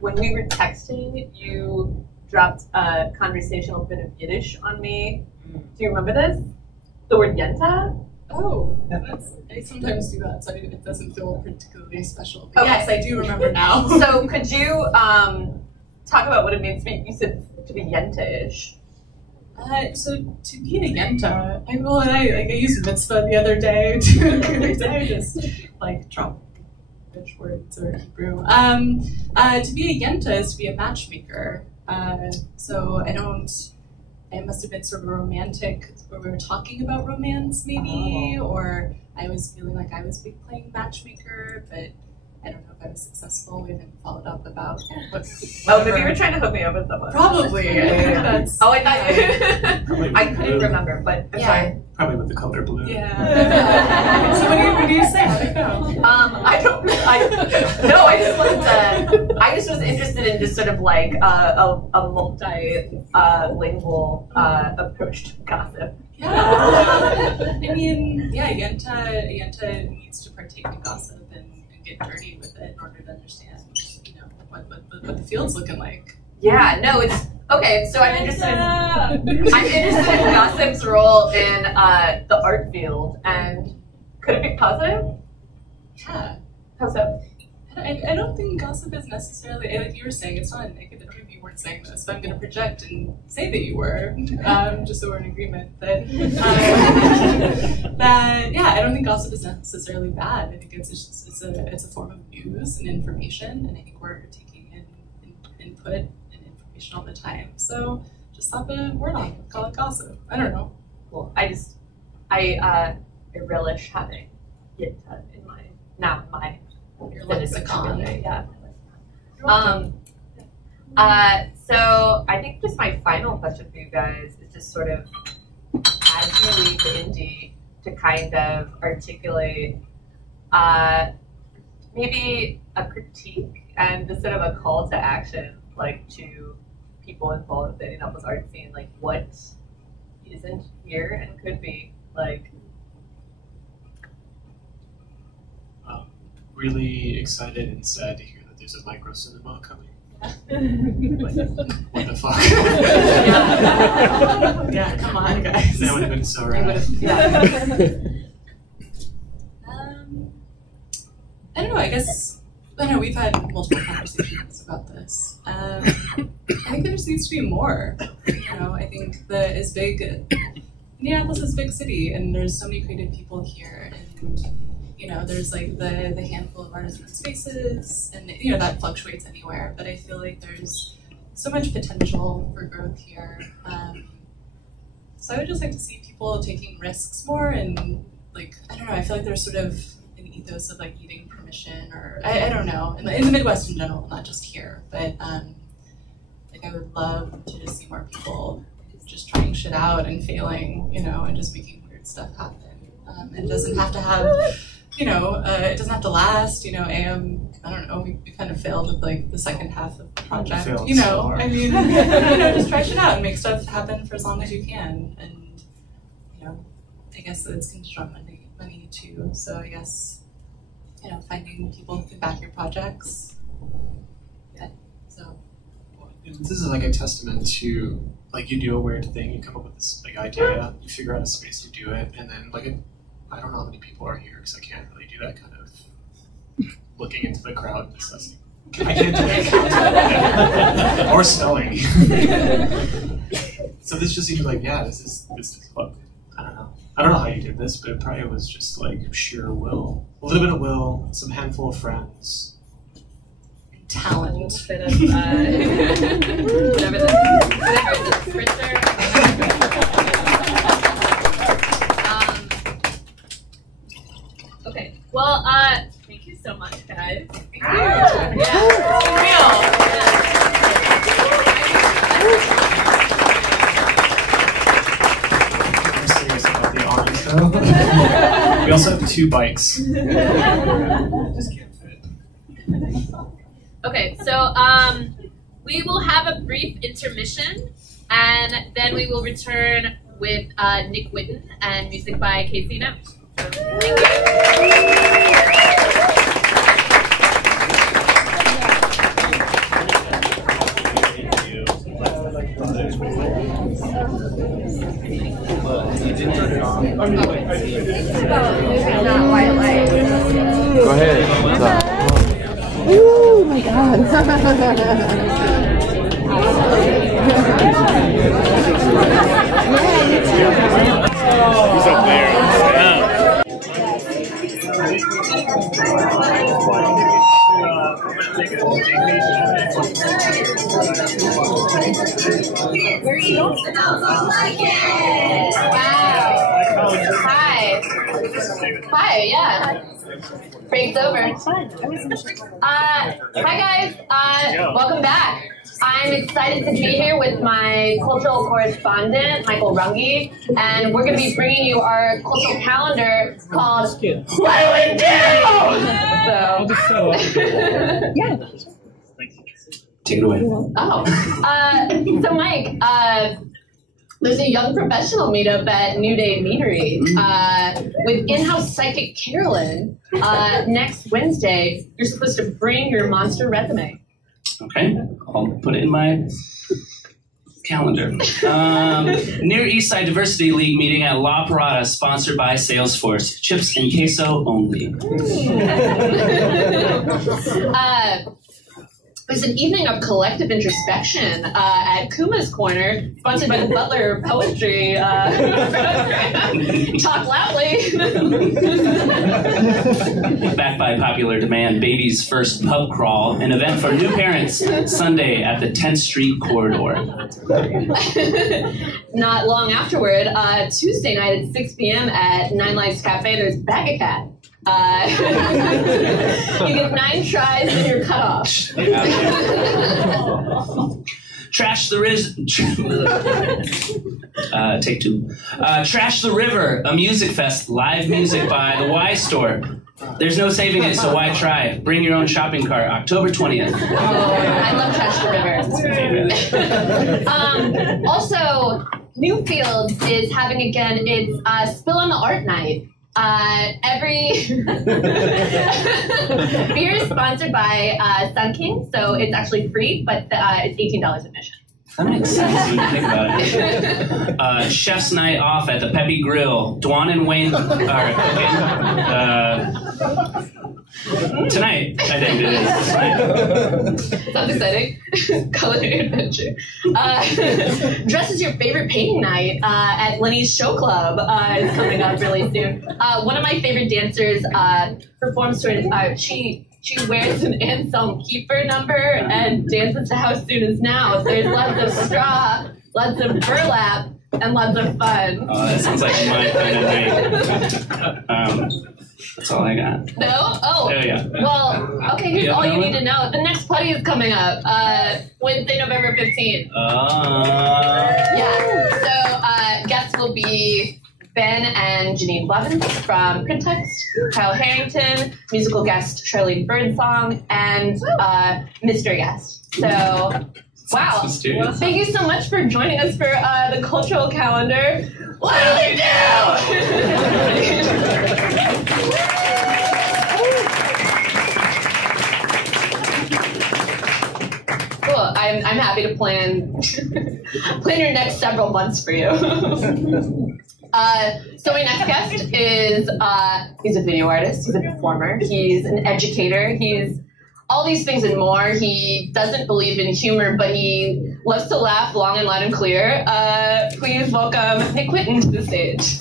when we were texting, you dropped a conversational bit of Yiddish on me. Do you remember this? The word yenta? Oh, I sometimes do that, so it doesn't feel particularly special. But Okay. yes, I do remember now. So could you talk about what it means to be, you said, to be Yenta-ish. So to be a Yenta, I used mitzvah the other day to just like drop which words or Hebrew. To be a Yenta is to be a matchmaker. So I must have been sort of romantic, where we were talking about romance maybe, or I was feeling like I was playing matchmaker, but I don't know if I was successful. We haven't followed up about what. Oh, maybe you were trying to hook me up with someone. Probably. I think that's. Oh, I thought I couldn't remember, but I'm sorry. Probably with the color blue. Yeah. So what do you say? How did it go? I just was interested in just sort of like a multi-lingual approach to gossip. Yeah. I mean, yeah, Yenta needs to partake in gossip and get dirty with it in order to understand, what the field's looking like. Yeah, no, it's okay. So I'm interested in gossip's role in the art field, and could it be positive? Yeah. How so? I don't think gossip is necessarily, like you were saying, it's not a negative. Maybe you weren't saying this, but I'm going to project and say that you were, just so we're in agreement. That I don't think gossip is necessarily bad. I think it's a form of news and information, and I think we're taking in input and information all the time. So just slap a word on it, call it gossip. I don't know. Cool. I relish having it in my Your lexicon. Yeah. So I think just my final question for you guys is just sort of, as you lead the indie, to kind of articulate maybe a critique and just sort of a call to action, like to people involved with the Indianapolis art scene, like what isn't here and could be, like. Really excited and sad to hear that there's a micro cinema coming. What the fuck? Yeah, come on, guys. That would have been so rad. I don't know, I know we've had multiple conversations about this. I think there just needs to be more. I think it's big. Indianapolis is a big city, and there's so many creative people here, and there's like the handful of artist-run spaces, and that fluctuates anywhere. But I feel like there's so much potential for growth here. So I would just like to see people taking risks more, and like I don't know. I feel like there's sort of an ethos of like needing permission, or I don't know, in the Midwest in general, not just here. But like I would love to just see more people just trying shit out and failing, and just making weird stuff happen. It doesn't have to have. It doesn't have to last, I don't know, we kind of failed with like the second half of the project, So hard. I mean, just try shit out and make stuff happen for as long as you can, and, I guess it's contingent on money too, so I guess, finding people who can back your projects, so. This is like a testament to, like, you do a weird thing, you come up with this big idea, you figure out a space to do it, and then like I don't know how many people are here because I can't really do that kind of looking into the crowd and assessing. I can't do that. Or smelling. So this just seems like, yeah, this is fun. I don't know. I don't know how you did this, but it probably was just like sheer will. A little bit of will, some handful of friends. Talent. A little bit of whatever the sprinter. Okay. Well, thank you so much, guys. Thank you. Yeah, it's been real. I'm serious about the honors, though. We also have 2 bikes. Just can't fit. Okay, so we will have a brief intermission, and then we will return with Nick Witten and music by Casey Now. Thank you. Go ahead. What's up? Oh my god. Hi. Hi, yeah. Break's over. Hi guys, welcome back. I'm excited to be here with my cultural correspondent, Michael Runge, and we're going to be bringing you our cultural calendar called What Do We Do? Yeah. Take it away. Oh, so Mike, there's a young professional meetup at New Day Meadery with in-house psychic Carolyn next Wednesday. You're supposed to bring your monster resume. Okay, I'll put it in my calendar. Near East Side Diversity League meeting at La Parada, sponsored by Salesforce. Chips and queso only. There's an evening of collective introspection at Kuma's Corner, sponsored by the Butler Poetry. Talk loudly. Backed by popular demand, Baby's First Pub Crawl, an event for new parents, Sunday at the 10th Street corridor. Not long afterward, Tuesday night at 6 p.m. at Nine Lives Cafe, there's Bag a Cat. You get 9 tries and you're cut off. Trash the take 2. Trash the River, a music fest, live music by the Y Store. There's no saving it, so why try? Bring your own shopping cart, October 20th. Oh, I love Trash the River. Also, Newfield is having again its Spill on the Art Night. Every beer is sponsored by Sun King, so it's actually free, but it's $18 admission. That makes sense when you think about it. Chef's night off at the Peppy Grill. Dwan and Wayne are cooking. Tonight, I think it is. Sounds exciting. Culinary adventure. Dress as your favorite painting night at Lenny's Show Club is coming up really soon. One of my favorite dancers performs to it. She wears an Anselm Kiefer number and dances to How Soon Is Now. There's lots of straw, lots of burlap, and lots of fun. Oh, that sounds like my kind of night. That's all I got. No? Oh. There we go. Well, okay, here's all you need to know. The next Putty is coming up Wednesday, November 15th. Yeah. So guests will be Ben and Janine Blevins from Print Text, Kyle Harrington, musical guest Charlene Birdsong, and mystery guest. So, wow. Thank you so much for joining us for the cultural calendar. What do we do? Cool. I'm happy to plan your next several months for you. So my next guest is he's a video artist, he's a performer, he's an educator, he's all these things and more. He doesn't believe in humor, but he loves to laugh long and loud and clear. Please welcome Nick Witten to the stage.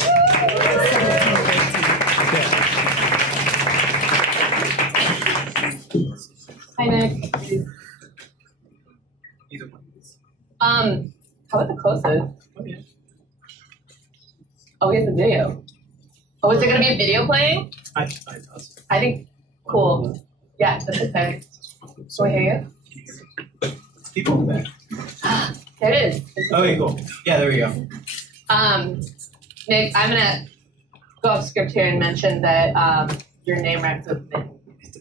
Hi, Nick. How about the closest? Oh, we have the video. Oh, is there going to be a video playing? I thought so. I think, cool. Yeah, that's exciting. So we hear you? People in the back. There it is. Okay, cool. Yeah, there we go. Nick, I'm going to go off script here and mention that your name rhymes with Nick.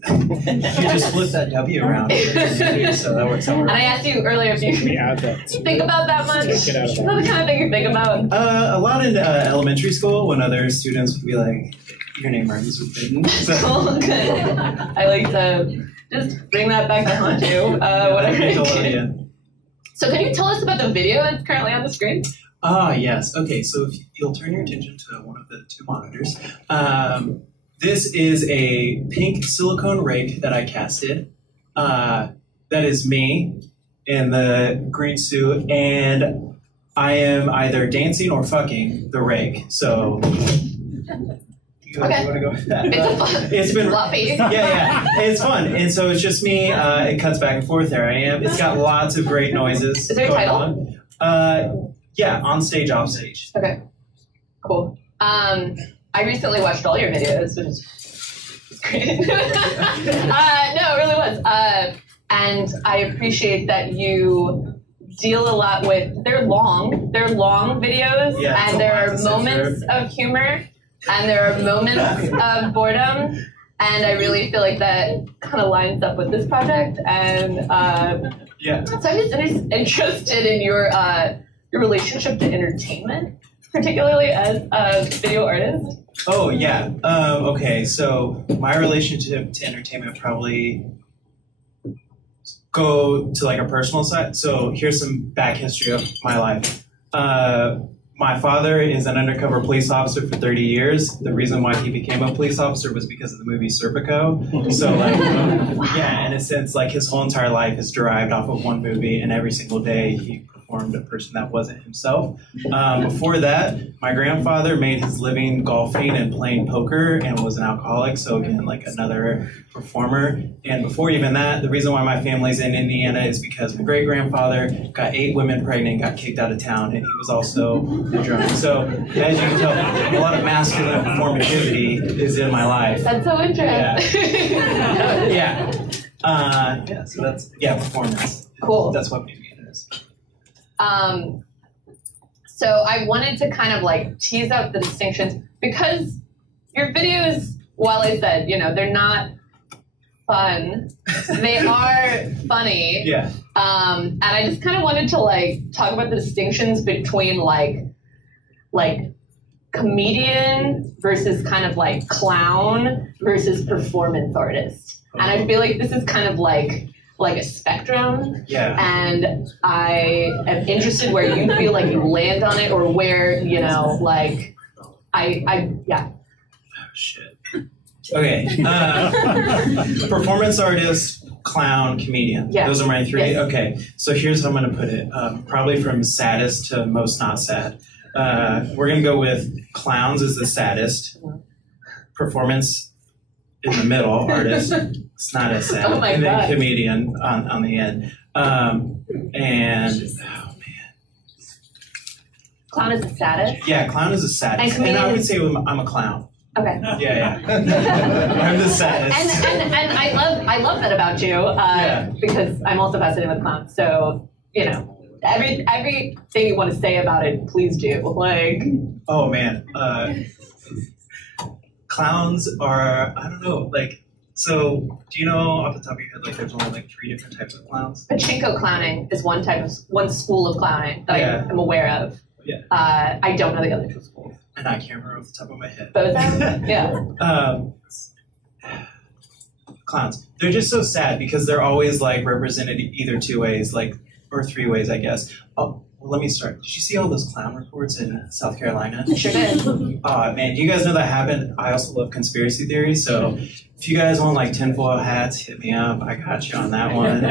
You just flip that W around, so that works out. And I asked you earlier if you think about that much. Is that the kind of thing you think about? A lot in elementary school when other students would be like, your name rhymes with Witten. So. Cool, good. I like to just bring that back to haunt you. Whatever I can. So can you tell us about the video that's currently on the screen? Yes. Okay, so if you'll turn your attention to one of the 2 monitors. This is a pink silicone rake that I casted. That is me in the green suit, and I am either dancing or fucking the rake. So, you want to go with that? It's been floppy. Yeah, it's fun. And so it's just me. It cuts back and forth. There I am. It's got lots of great noises. Is there a title? Yeah, on stage, off stage. Okay, cool. I recently watched all your videos, which is great. No, it really was. And I appreciate that you deal a lot with, they're long videos, Yeah, and there are moments of humor, and there are moments of boredom, and I really feel like that kind of lines up with this project, and Yeah. so I'm just interested in your relationship to entertainment, particularly as a video artist. Oh, yeah. Okay, so my relationship to entertainment probably go to like a personal side. So here's some back history of my life. My father is an undercover police officer for 30 years. The reason why he became a police officer was because of the movie Serpico. So like, yeah, in a sense, like his whole entire life is derived off of one movie, and every single day he performed a person that wasn't himself. Before that, my grandfather made his living golfing and playing poker and was an alcoholic, so again, like another performer. And before even that, the reason why my family's in Indiana is because my great-grandfather got 8 women pregnant, got kicked out of town, and he was also a drunk. So as you can tell, a lot of masculine performativity is in my life. That's so interesting. Yeah. Yeah, so that's, performance. Cool. That's what maybe it is. So I wanted to kind of like tease out the distinctions, because your videos, while I said, they're not fun, they are funny. Yeah. And I just kind of wanted to like talk about the distinctions between like comedian versus kind of like clown versus performance artist. And I feel like this is kind of like a spectrum. Yeah. And I am interested where you feel like you land on it, or where, like yeah. Oh, shit. Okay. Performance artist, clown, comedian. Yeah. Those are my 3. Yes. Okay. So here's how I'm going to put it. Probably from saddest to most not sad. We're going to go with clowns as the saddest. Performance in the middle, artist. It's not as sad. Oh my and then God. comedian on the end. And, oh man. Clown is the saddest. Yeah, clown is the saddest. And I would comedian- say I'm a clown. Okay. Yeah. I'm the saddest. And I love that about you, because I'm also fascinated with clowns. So, everything you want to say about it, please do. Like, Oh man, clowns are, I don't know, like, so do you know off the top of your head, like there's only like 3 different types of clowns? pachinko clowning is one school of clowning that Yeah. I am aware of. Yeah. I don't know the other 2 schools. And I can't remember off the top of my head. Both of them? Yeah. Clowns, they're just so sad because they're always like represented either 2 ways, like, or 3 ways, I guess. Oh, well, let me start. Did you see all those clown reports in South Carolina? Sure did. Oh man, you guys know that happened. I also love conspiracy theories, so if you guys want like tinfoil hats, hit me up. I got you on that one.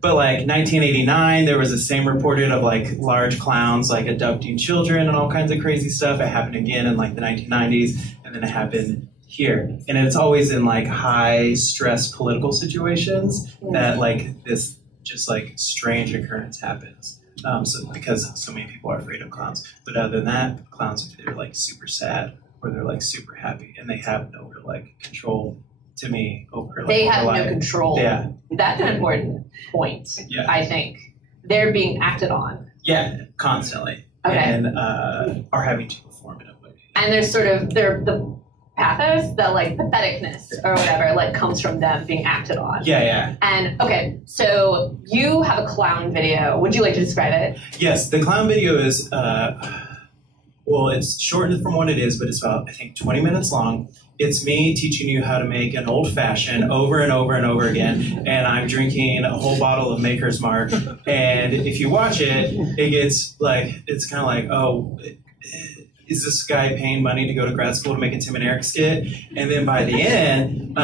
But like 1989, there was the same reported of like large clowns like abducting children and all kinds of crazy stuff. It happened again in like the 1990s, and then it happened here. And it's always in like high stress political situations that like this just like strange occurrence happens. So because so many people are afraid of clowns. But other than that, clowns are either like super sad or they're like super happy, and they have no real like control to me over like They their have no life. control. Yeah. That's an important point, Yeah. I think. They're being acted on. Yeah, constantly. Okay. And are having to perform in a way. And there's sort of the pathos, the like patheticness or whatever, like comes from them being acted on. Yeah. And okay, so you have a clown video. Would you like to describe it? Yes, the clown video is, well, it's shortened from what it is, but it's about, I think, 20 minutes long. It's me teaching you how to make an old fashioned over and over and over again, and I'm drinking a whole bottle of Maker's Mark. And if you watch it, it gets like, it's kind of like, oh, is this guy paying money to go to grad school to make a Tim and Eric skit? And then by the end,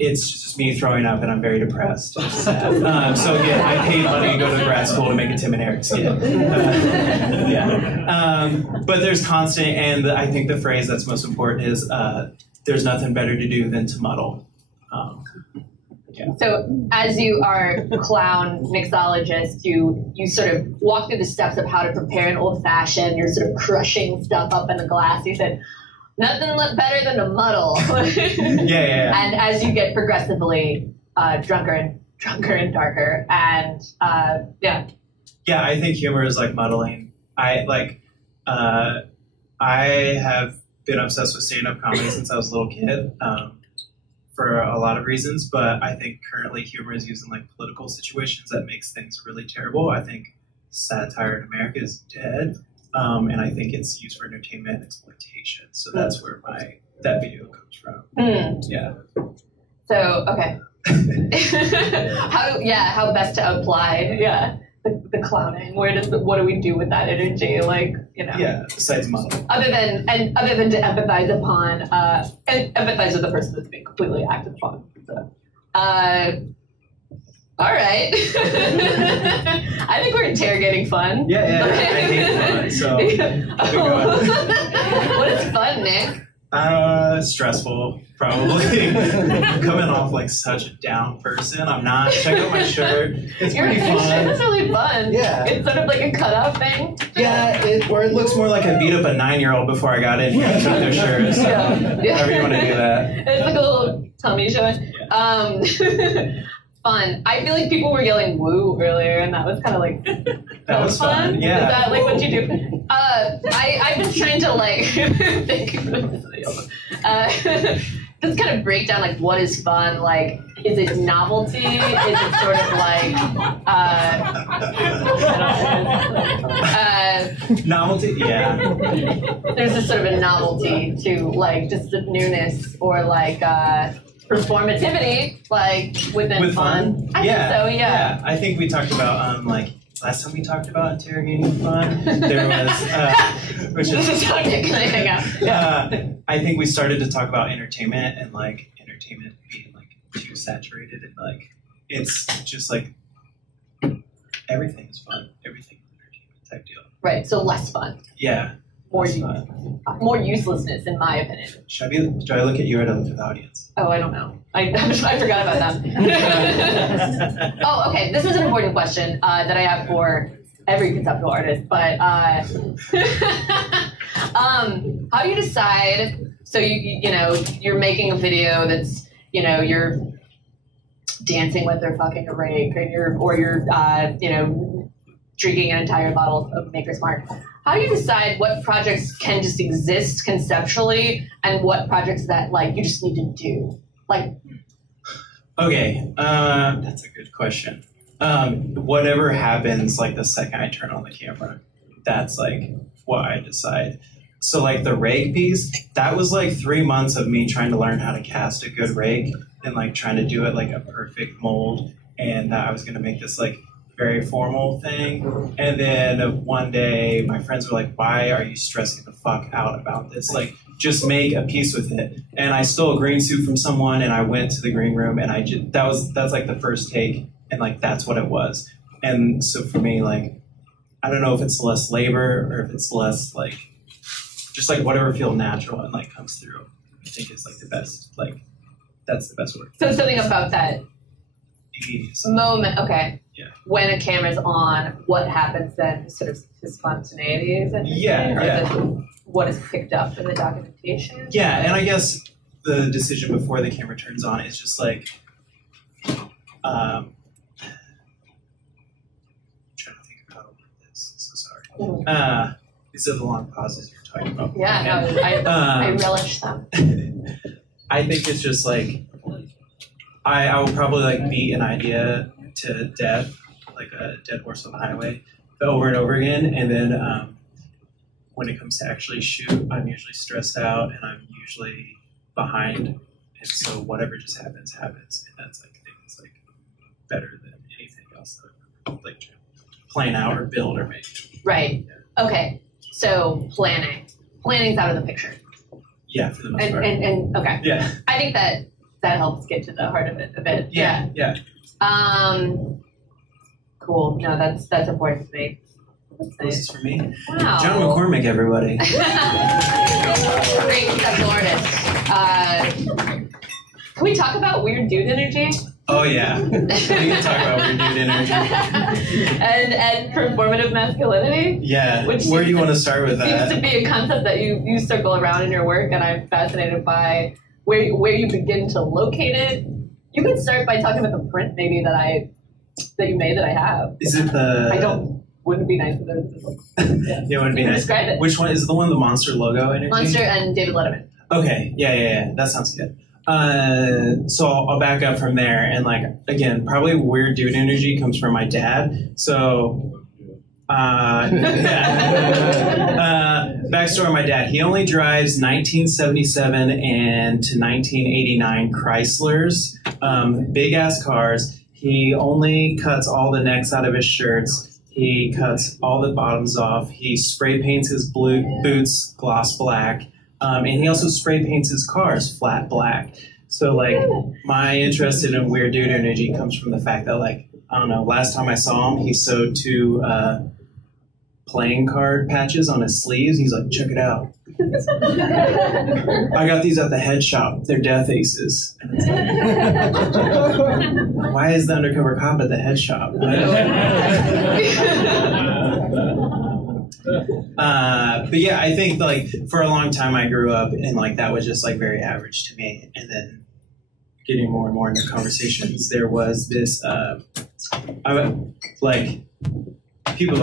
it's just me throwing up, and I'm very depressed. And sad. So again, I paid money to go to grad school to make a Tim and Eric skit. But there's constant, and I think the phrase that's most important is, there's nothing better to do than to muddle. So as you are clown mixologist, you sort of walk through the steps of how to prepare an old fashioned. You're sort of crushing stuff up in the glass. You said, nothing better than a muddle. Yeah. And as you get progressively drunker and darker, and yeah. Yeah, I think humor is like muddling. I have been obsessed with stand-up comedy since I was a little kid, for a lot of reasons, but I think currently humor is used in like political situations that makes things really terrible. I think satire in America is dead, and I think it's used for entertainment and exploitation. So that's where that video comes from. Yeah. So, okay. How best to apply, the clowning. What do we do with that energy? Like, Yeah, besides muddle. Other than to empathize upon, and empathize with the person that's being completely acted upon. So, all right. I think we're interrogating fun. Yeah. I hate fun. So, what is fun, Nick? Stressful, probably. I'm coming off like such a down person. I'm not. Check out my shirt. It's pretty fun. It's really fun. Yeah. It's sort of like a cutout thing. Yeah, it looks more like I beat up a 9-year-old before I got in here and took their shirt. So, however you want to do that. It's like a little tummy showing. Fun. I feel like people were yelling "woo" earlier, and that was kind of like that was fun. Yeah. Is that like what you do? I've been trying to like think just kind of break down like what is fun. Like, is it novelty? Is it sort of like novelty? Yeah. There's just sort of a novelty to like just the newness or like. Performativity, like within fun. I think so, yeah. I think we talked about like last time we talked about interrogating fun. There was, which is how Nick and I hang out. I think we started to talk about entertainment and like entertainment being like too saturated and like it's just like everything is fun, everything is entertainment type deal. Right. So less fun. Yeah. More uselessness, in my opinion. Should I look at you or look at the audience? Oh, I don't know. I forgot about them. Oh, okay. This is an important question that I have for every conceptual artist. But how do you decide? So you're making a video that's you're dancing with or fucking a rake, and you're drinking an entire bottle of Maker's Mark. How do you decide what projects can just exist conceptually and what projects that like you just need to do? Like, okay, that's a good question. Whatever happens, like the second I turn on the camera, that's like what I decide. So like the rake piece, that was like 3 months of me trying to learn how to cast a good rake and like trying to do it like a perfect mold, and I was gonna make this like very formal thing. And then one day my friends were like, why are you stressing the fuck out about this? Like, just make a piece with it. And I stole a green suit from someone and I went to the green room and that's like the first take, and like that's what it was. And so for me, like, I don't know if it's less labor or if it's less like just like whatever feels natural and like comes through, I think is like the best, like that's the best word. So something about that moment, okay. Yeah. When a camera's on, what happens then? Sort of the spontaneity, is it? Yeah. What is picked up in the documentation? Yeah, and I guess the decision before the camera turns on is just like, I'm trying to think of how to word this. So sorry. These are the long pauses you're talking about. Yeah, no, I relish them. I think it's just like, I will probably like beat an idea to death, like a dead horse on the highway, over and over again. And then when it comes to actually shoot, I'm usually stressed out and I'm usually behind. And so whatever just happens. And that's like, I think it's like better than anything else that I'm like plan out or build or make. Right. Yeah. Okay. So planning's out of the picture. Yeah, for the most part. And okay. Yeah. I think that helps get to the heart of it a bit. Yeah. Cool. No, that's important to me. This is for me. Wow. John McCormick, everybody. Great conceptual artist. Can we talk about weird dude energy? Oh yeah, we can talk about weird dude energy. and performative masculinity. Yeah, where do you want to start with that? Seems to be a concept that you circle around in your work, and I'm fascinated by where you begin to locate it. You could start by talking about the print maybe that you made that I have. Is it the? Wouldn't it be nice if there was this one? Yeah, it would be nice. Describe it. Which one is the one? The Monster logo energy. Monster and David Letterman. Okay, yeah. That sounds good. So I'll back up from there, and like again, probably weird dude energy comes from my dad. So, backstory on my dad. He only drives 1977 and to 1989 Chryslers, big ass cars. He only cuts all the necks out of his shirts. He cuts all the bottoms off. He spray paints his boots gloss black. And he also spray paints his cars flat black. So, like, my interest in weird dude energy comes from the fact that, like, I don't know, last time I saw him, he sewed 2 playing card patches on his sleeves. He's like, check it out. I got these at the head shop. They're Death Aces. And it's like, why is the undercover cop at the head shop? But yeah, I think like for a long time I grew up and like that was just like very average to me. And then getting more and more into conversations, there was this people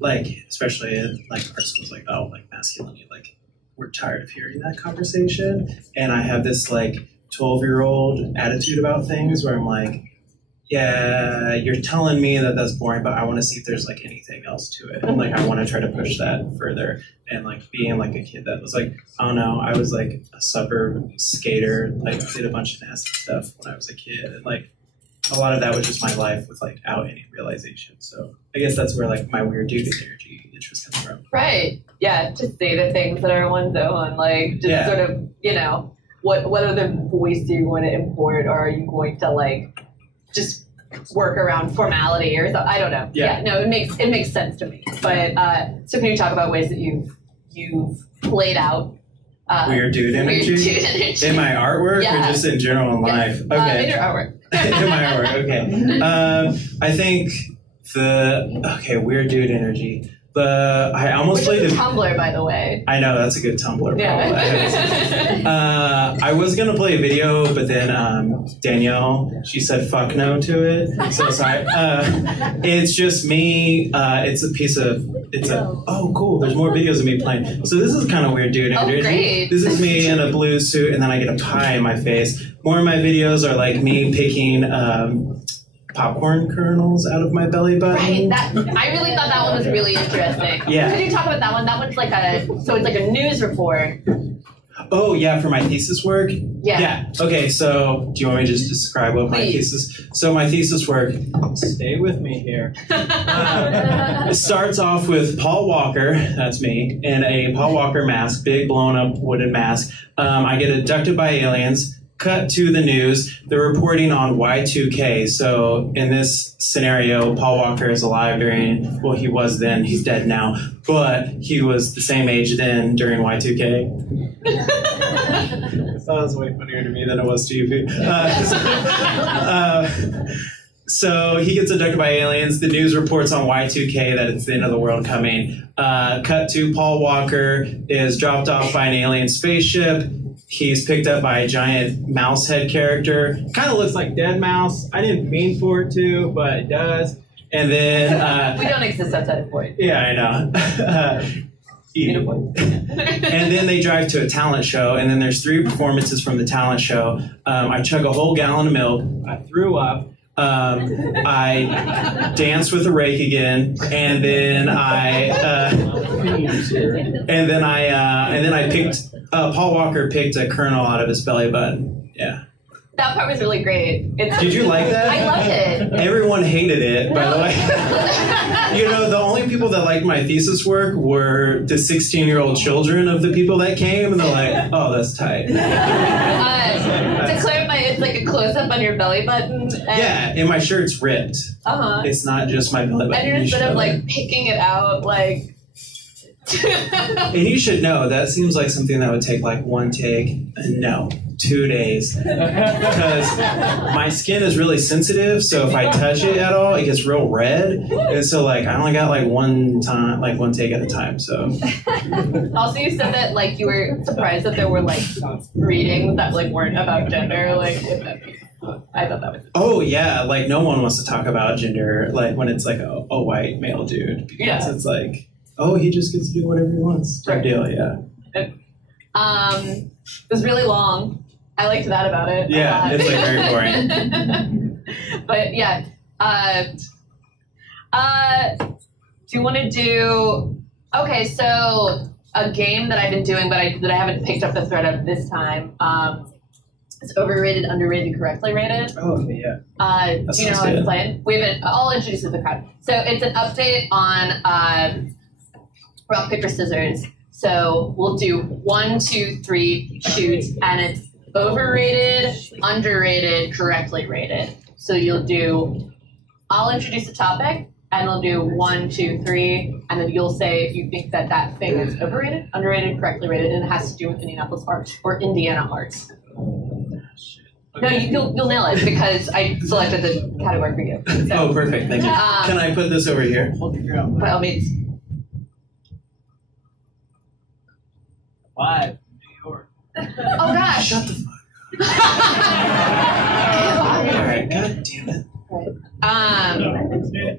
like especially in like art schools, like, oh, like masculinity, like we're tired of hearing that conversation. And I have this like 12-year-old attitude about things where I'm like, yeah, you're telling me that that's boring, but I want to see if there's like anything else to it. And like I want to try to push that further. And like being like a kid that was like, I don't know, I was like a suburb skater, like did a bunch of nasty stuff when I was a kid, and like a lot of that was just my life without any realization. So I guess that's where like my weird dude energy interest comes from. Right. Yeah. Just say the things that are one's own. Like just sort of, you know, what other voice do you want to import, or are you going to like just work around formality or something? I don't know. Yeah. No, it makes sense to me. But so can you talk about ways that you've played out weird dude energy in my artwork or just in general in life? Okay. In your artwork. In my artwork, okay. I think weird dude energy. I almost played a Tumblr, by the way. I know, that's a good Tumblr. Yeah. I was gonna play a video, but then Danielle, she said fuck no to it. So sorry. It's just me. Oh cool. There's more videos of me playing. So this is kind of weird dude energy. Oh, great. This is me in a blue suit, and then I get a pie in my face. More of my videos are like me picking popcorn kernels out of my belly button. Right. I really thought that one was really interesting. Yeah. Could you talk about that one? That one's like it's like a news report. Oh yeah, for my thesis work? Yeah. Okay, so do you want me to just describe what my thesis? So my thesis work, stay with me here. It starts off with Paul Walker, that's me, in a Paul Walker mask, big blown up wooden mask. I get abducted by aliens. Cut to the news. They're reporting on Y2K. So in this scenario, Paul Walker is alive he was then, he's dead now, but he was the same age then during Y2K. That was way funnier to me than it was to you. So he gets abducted by aliens. The news reports on Y2K that it's the end of the world coming. Cut to Paul Walker is dropped off by an alien spaceship. He's picked up by a giant mouse head character. Kind of looks like Dead Mouse. I didn't mean for it to, but it does. And then... we don't exist outside of Void. Yeah, I know. And then they drive to a talent show, and then there's 3 performances from the talent show. I chug a whole gallon of milk. I threw up. I danced with a rake again, and then I picked Paul Walker picked a kernel out of his belly button. Yeah. That part was really great. Did you like that? I loved it. Everyone hated it, by the way. You know, the only people that liked my thesis work were the 16-year-old children of the people that came, and they're like, oh, that's tight. To clarify, it's like a close-up on your belly button. And my shirt's ripped. Uh-huh. It's not just my belly button. And you're instead of like picking it out, like... And you should know, that seems like something that would take like one take, and no, 2 days. Because my skin is really sensitive, so if I touch it at all, it gets real red. And so like I only got like one take at a time, so. Also, you said that like you were surprised that there were like readings that like weren't about gender, like I thought that was. Oh yeah, like no one wants to talk about gender, like when it's like a white male dude, because it's like, oh, he just gets to do whatever he wants. Type deal, yeah. It was really long. I liked that about it. Yeah, it's like very boring. But yeah, do you want to do? Okay, so a game that I've been doing, but that I haven't picked up the thread of this time. It's overrated, underrated, correctly rated. Oh, okay, yeah. Do you know how to play it? We haven't. I'll introduce it to the crowd. So it's an update on rock, paper, scissors. So we'll do 1, 2, 3, shoot, and it's overrated, underrated, correctly rated. So you'll do. I'll introduce the topic, and I'll do 1, 2, 3, and then you'll say if you think that that thing is overrated, underrated, correctly rated, and it has to do with Indianapolis art or Indiana arts. No, you'll nail it because I selected the category for you. So, oh, perfect. Thank you. Can I put this over here? By all means. 5, New York. Oh gosh. Shut the fuck up. All right. God damn it.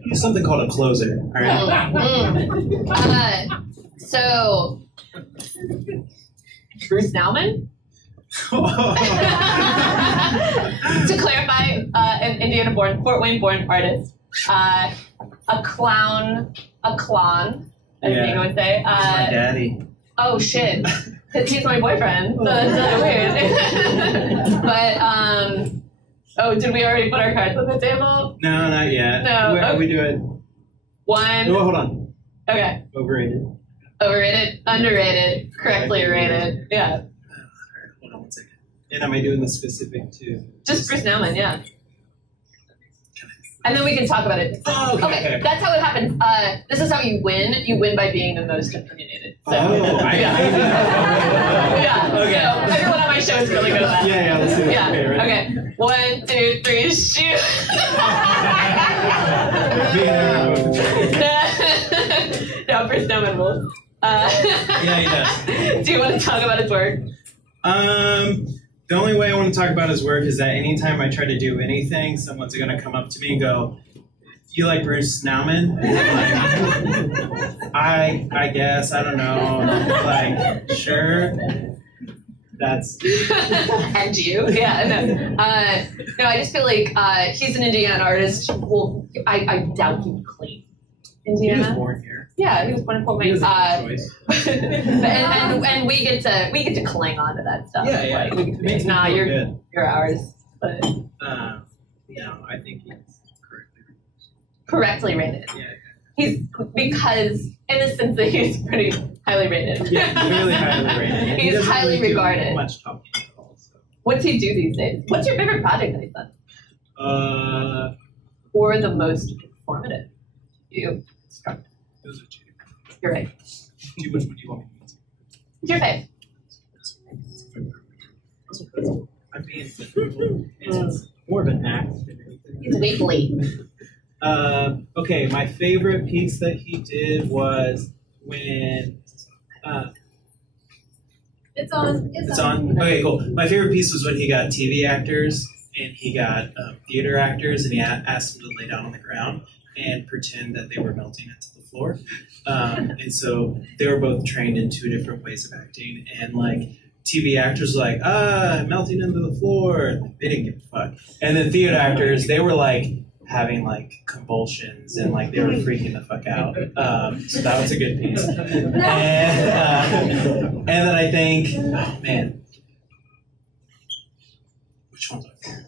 There's something called a closer. All right. So, Bruce Nauman. To clarify, an Indiana-born, Fort Wayne-born artist, a clown, as you would say. My daddy. Oh shit, because he's my boyfriend, so that's really weird. But oh, did we already put our cards on the table? No, not yet. No. Where we do it? 1. Oh, hold on. Okay. Overrated, underrated, correctly rated. Yeah. Hold on 1 second. And am I doing the specific too? Just Bruce Nauman, yeah. And then we can talk about it. Oh, okay. That's how it happens. This is how you win. You win by being the most opinionated. So, yeah. Okay. So, everyone on my show is really good at that. Yeah, let's do it. Yeah. Okay, 1, 2, 3, shoot. No, Bruce Nauman rules. Yeah, he does. Do you want to talk about his work? The only way I want to talk about his work is that anytime I try to do anything, someone's going to come up to me and go, "You like Bruce Nauman?" And I guess, I don't know. Like, sure. That's. And you? Yeah, no, I just feel like he's an Indiana artist. Well, I doubt he would claim Indiana. He was born here. Yeah, he was born in Fort Wayne. And we get to cling on to that stuff. Yeah. Like, nah, you're ours. But I think he's correctly rated. Yeah. He's because in the sense that he's pretty highly rated. Yeah, really highly rated. He's highly regarded. Much talking at all. So. What's he do these days? What's your favorite project that he's done? Or the most informative? You. Those are 2. You're right. Which one do you want me to use? It's your fave. I'm being it's more of an act than anything. He's weekly. Okay, my favorite piece that he did was when It's on. Okay, cool. My favorite piece was when he got TV actors and he got theater actors, and he asked them to lay down on the ground and pretend that they were melting into the floor. And so they were both trained in 2 different ways of acting. And like TV actors were like, melting into the floor. They didn't give a fuck. And then theater actors, they were like having like convulsions and like they were freaking the fuck out. So that was a good piece. And then I think, oh man, which one's my favorite?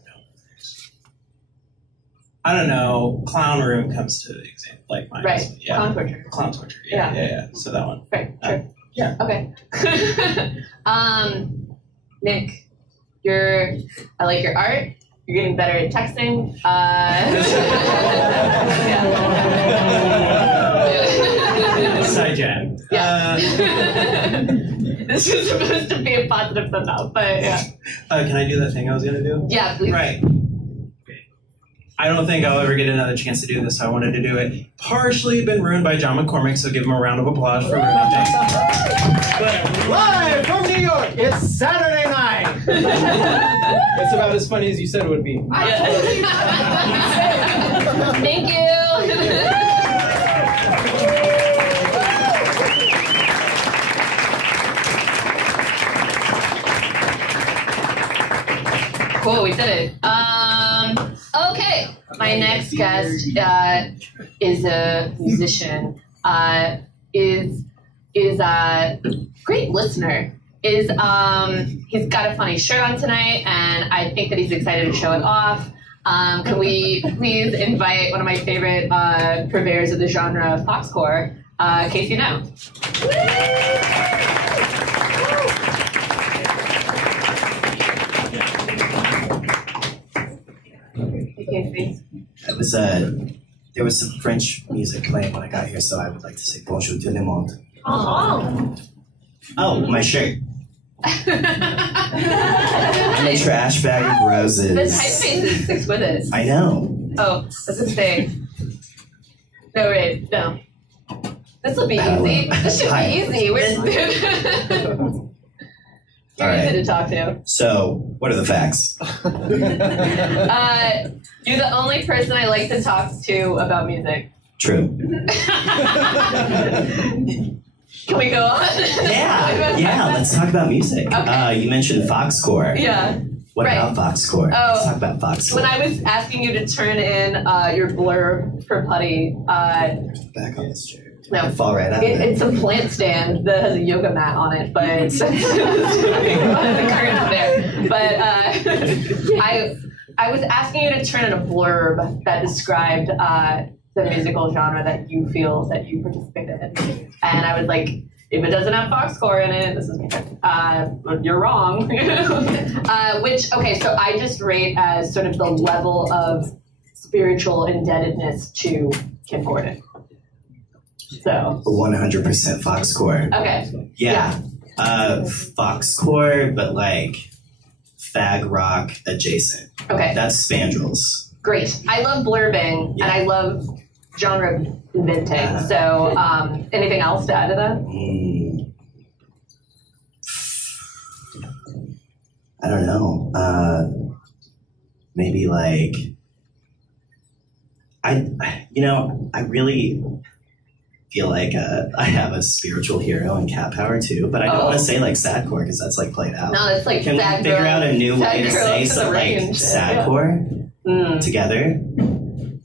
I don't know. Clown Room comes to example, like mine. Right. Yeah. Clown torture. Clown torture. Yeah. So that one. Right. Sure. Yeah. Okay. Nick, I like your art. You're getting better at texting. Side jam. Yeah. This is supposed to be a positive somehow, but yeah. Can I do that thing I was gonna do? Yeah, please. Right. I don't think I'll ever get another chance to do this, so I wanted to do it. Partially been ruined by John McCormick, so give him a round of applause for ruining things. But Live from New York, it's Saturday night. It's about as funny as you said it would be. Thank you. Cool, we did it. Okay, my next guest is a musician. Is a great listener. He's got a funny shirt on tonight, and I think that he's excited to show it off. Can we please invite one of my favorite purveyors of the genre, foxcore, Casey Now. Casey. It was there was some French music playing when I got here, so I would like to say bonjour tout le monde. Oh. Oh, my shirt. I'm a trash bag of roses. The typeface is sticks with it. I know. Oh, that's a thing. No, wait, no. This will be easy. This should be easy. You're easy to talk to. So, what are the facts? You're the only person I like to talk to about music. True. Can we go on? Yeah, let's talk about music. Okay. You mentioned foxcore. Yeah. What about foxcore? Let's talk about foxcore. When I was asking you to turn in your blurb for Putty, back on this chair. No, I fall right out of it. It's a plant stand that has a yoga mat on it, but it's the curtain's there. But I was asking you to turn in a blurb that described the musical genre that you feel that you participate in, and I was like, if it doesn't have foxcore in it, this is you're wrong. So I just rate as sort of the level of spiritual indebtedness to Kim Gordon. So 100% foxcore. Okay. Yeah. Foxcore, but like fag rock adjacent. Okay. That's Spandrels. Great. I love blurbing and I love genre inventing. So anything else to add to that? I don't know. Maybe like I really feel like I have a spiritual hero in Cat Power too, but I don't want to say like sadcore because that's like played out. No, that's like can sad we figure girl, out a new way to say something like sadcore together?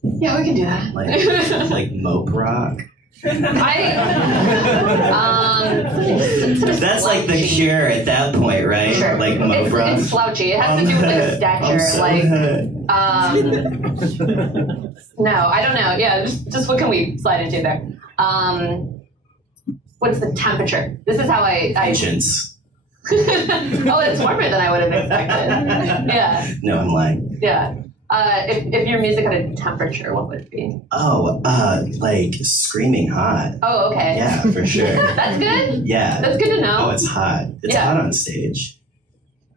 Yeah, we can do that. Like mope rock. That's like the Cure at that point, right? Sure. Like mope rock. It's slouchy. It has to do with like stature. No, I don't know. Yeah, just what can we slide into there? What's the temperature? This is how I Patience. Oh, it's warmer than I would have expected. Yeah. No, I'm lying. Yeah. If your music had a temperature, what would it be? Oh, like screaming hot. Oh, okay. Yeah, for sure. That's good? Yeah. That's good to know. Oh, it's hot. It's hot on stage.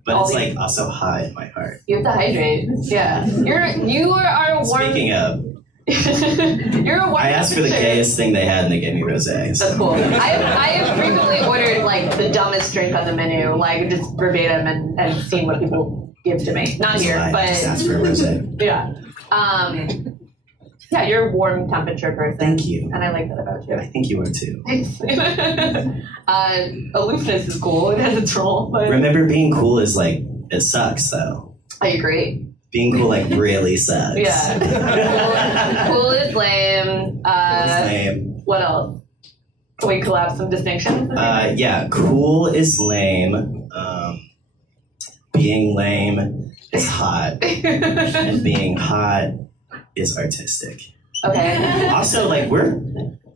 But it's like also hot in my heart. You have to hydrate. Yeah. You are warm. Speaking of, you're a warm. I asked for the gayest thing they had and they gave me rosé. So. That's cool. I have frequently ordered like the dumbest drink on the menu, like just verbatim and seen what people give to me. Not here, but just ask for a rosé. Yeah. Yeah, you're a warm temperature person. Thank you. And I like that about you. I think you are too. Thanks. Aloofness is cool. It has its role. But remember, being cool is like, it sucks though. I agree. Being cool like really sucks. Yeah. Cool is lame. Lame. What else? Can we collapse some distinctions? Yeah, cool is lame. Being lame is hot. And being hot is artistic. Okay. Also, like, we're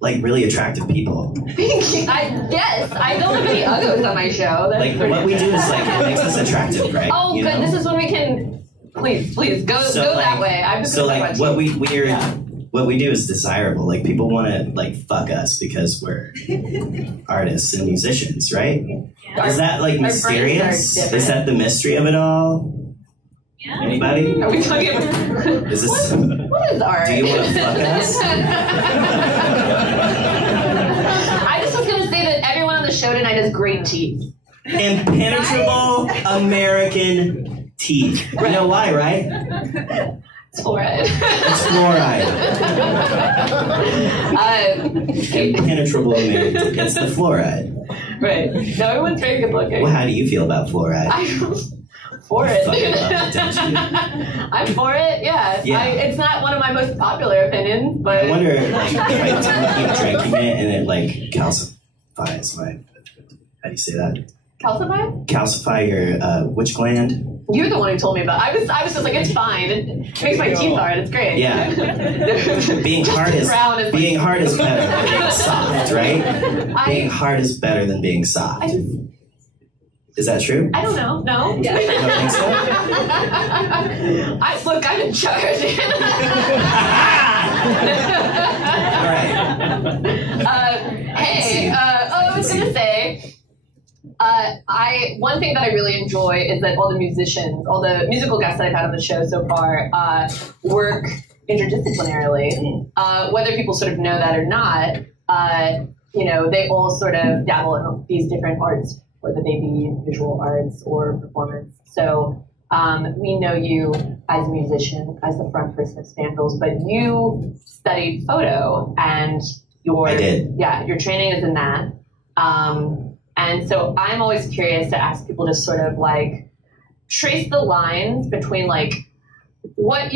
like really attractive people. Yes, I don't have any uggos on my show. Like, what we do is like, it makes us attractive, right? Oh, good. This is when we can, please, go like, that way. I'm just so like, what we're, what we do is desirable. Like, people want to, like, fuck us because we're artists and musicians, right? Yeah. Is that, like, mysterious? Is that the mystery of it all? Yeah. Anybody? Are we talking about... Is this... What is art? Do you want to fuck us? I just was going to say that everyone on the show tonight has great teeth. Impenetrable American teeth. You know why, right? It's fluoride. It's fluoride. Impenetrable American. It's the fluoride. Right. No, everyone's very good looking. Well, how do you feel about fluoride? I'm for it. Fucking love it, don't you? I'm for it, yeah. Yeah. It's not one of my most popular opinions, but... I wonder, like, if I keep drinking it and it, like, calcifies my... How do you say that? Calcify? Calcify your, which gland? You're the one who told me about it. I was just like, it's fine. It makes my teeth hard. It's great. Yeah. Being hard is better than being soft, right? Being hard is better than being soft. Is that true? I don't know. No. You don't think so? Look, I'm in charge. All right. Hey, I was going to say, one thing that I really enjoy is that all the musicians, all the musical guests that I've had on the show so far, work interdisciplinarily. Whether people sort of know that or not, they all sort of dabble in these different arts, whether they be visual arts or performance. So we know you as a musician, as the front person of Spandrels, but you studied photo, and I did. your training is in that. And so I'm always curious to ask people to sort of like trace the lines between like what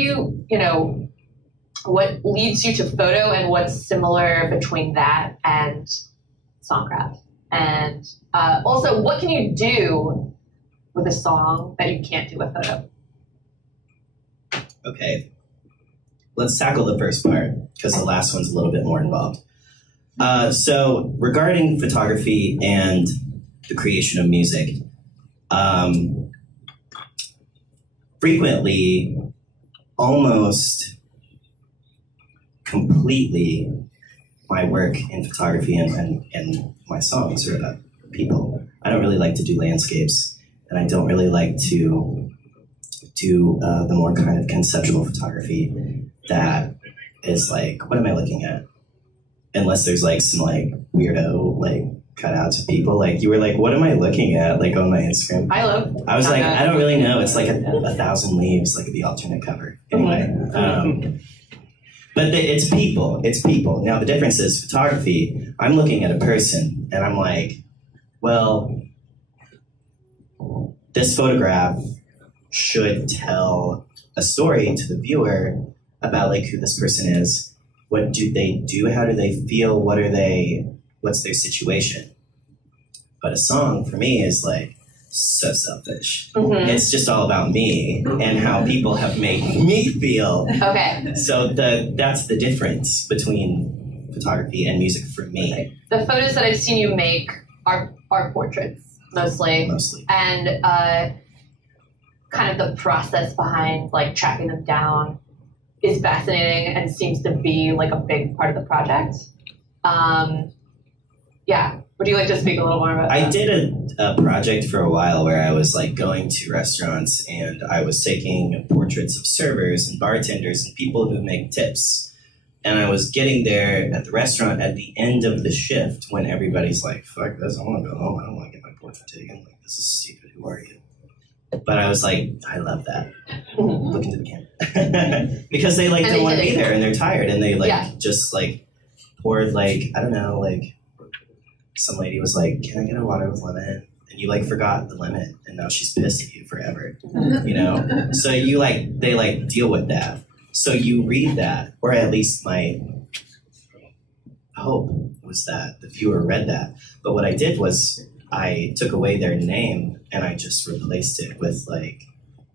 what leads you to photo and what's similar between that and songcraft. And also, what can you do with a song that you can't do with photo? Okay. Let's tackle the first part, because the last one's a little bit more involved. So regarding photography and the creation of music, frequently, almost completely, my work in photography and my songs are about people. I don't really like to do landscapes, and I don't really like to do the more kind of conceptual photography that is like, what am I looking at? Unless there's like some like weirdo like cutouts of people. Like, you were like, what am I looking at? Like on my Instagram. I was like, I don't really know. It's like a 1,000 leaves, like the alternate cover. Anyway. But it's people. It's people. Now the difference is photography. I'm looking at a person and I'm like, well, this photograph should tell a story to the viewer about like who this person is. What do they do? How do they feel? What's their situation? But a song for me is like so selfish. Mm-hmm. It's just all about me and how people have made me feel. Okay. So that's the difference between photography and music for me. The photos that I've seen you make are portraits mostly. And kind of the process behind like tracking them down is fascinating and seems to be like a big part of the project. Would you like to speak a little more about that? I did a project for a while where I was like going to restaurants and I was taking portraits of servers and bartenders and people who make tips. And I was getting there at the restaurant at the end of the shift when everybody's like, fuck this, I want to go home. I don't want to get my portrait taken. Like, this is stupid. Who are you? But I was like, I love that. Look into the camera. Because they like don't want to be there and they're tired and they like just like poured like, I don't know, like some lady was like, can I get a water with lemon? And you like forgot the lemon and now she's pissed at you forever. You know? So you like, they like deal with that. So you read that, or at least my hope was that the viewer read that. But what I did was I took away their name and I just replaced it with like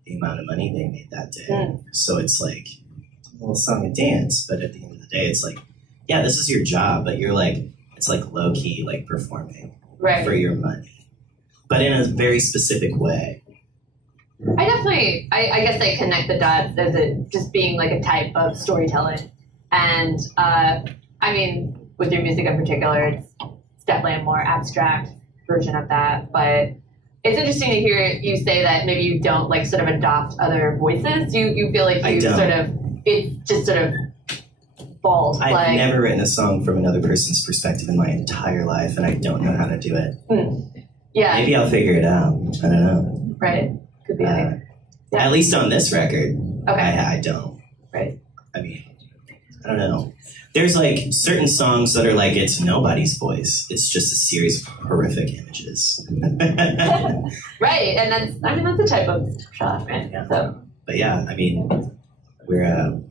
the amount of money they made that day. So it's like a little song and dance, but at the end of the day, it's like, yeah, this is your job, but you're like, it's like low key, like performing for your money, but in a very specific way. I guess I connect the dots as it just being like a type of storytelling. And I mean, with your music in particular, it's definitely a more abstract version of that. But it's interesting to hear you say that maybe you don't like sort of adopt other voices. You feel like you sort of, it's just sort of bald. I've never written a song from another person's perspective in my entire life, and I don't know how to do it. Yeah. Maybe I'll figure it out. I don't know. Right. Could be. At least on this record, okay. I don't. Right. I mean, I don't know. There's like certain songs that are like it's nobody's voice. It's just a series of horrific images. Right, and that's the type of shot, right? Yeah. So. But yeah, I mean, we're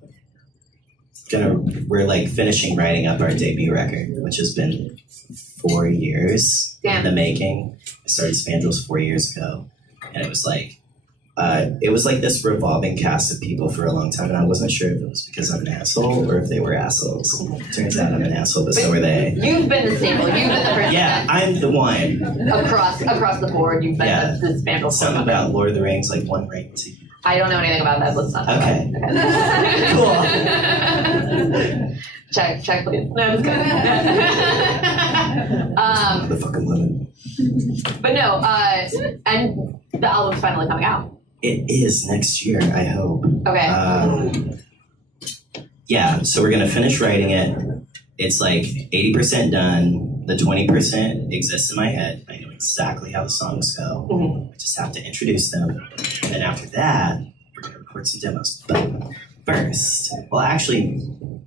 like finishing writing up our debut record, which has been 4 years in the making. I started Spandrels 4 years ago, and it was like this revolving cast of people for a long time, and I wasn't sure if it was because I'm an asshole or if they were assholes. Turns out I'm an asshole, but so were they. You've been the staple. You've been the person. Yeah, I'm the one. Across the board, you've been the Spandrels. Something about Lord of the Rings, like one ring to you. I don't know anything about that. Let's not. Okay. Cool. Check, please. No, it's good. The fucking lemon. But no, and the album's finally coming out. It is next year, I hope. Okay. Yeah, so we're gonna finish writing it. It's like 80% done. The 20% exists in my head. I know exactly how the songs go. I just have to introduce them. And after that, we're gonna record some demos. But first, well, actually,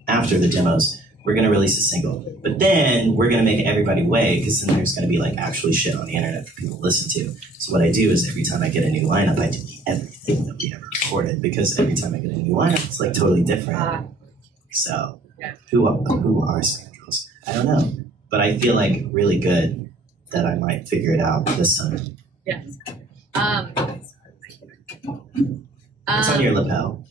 after the demos, we're gonna release a single. But then we're gonna make everybody wait, because then there's gonna be like actually shit on the internet for people to listen to. So what I do is every time I get a new lineup, I delete everything that we ever recorded, because every time I get a new lineup, it's like totally different. So who are Spandrels? I don't know, but I feel like really good that I might figure it out this time. Yes. It's on your lapel.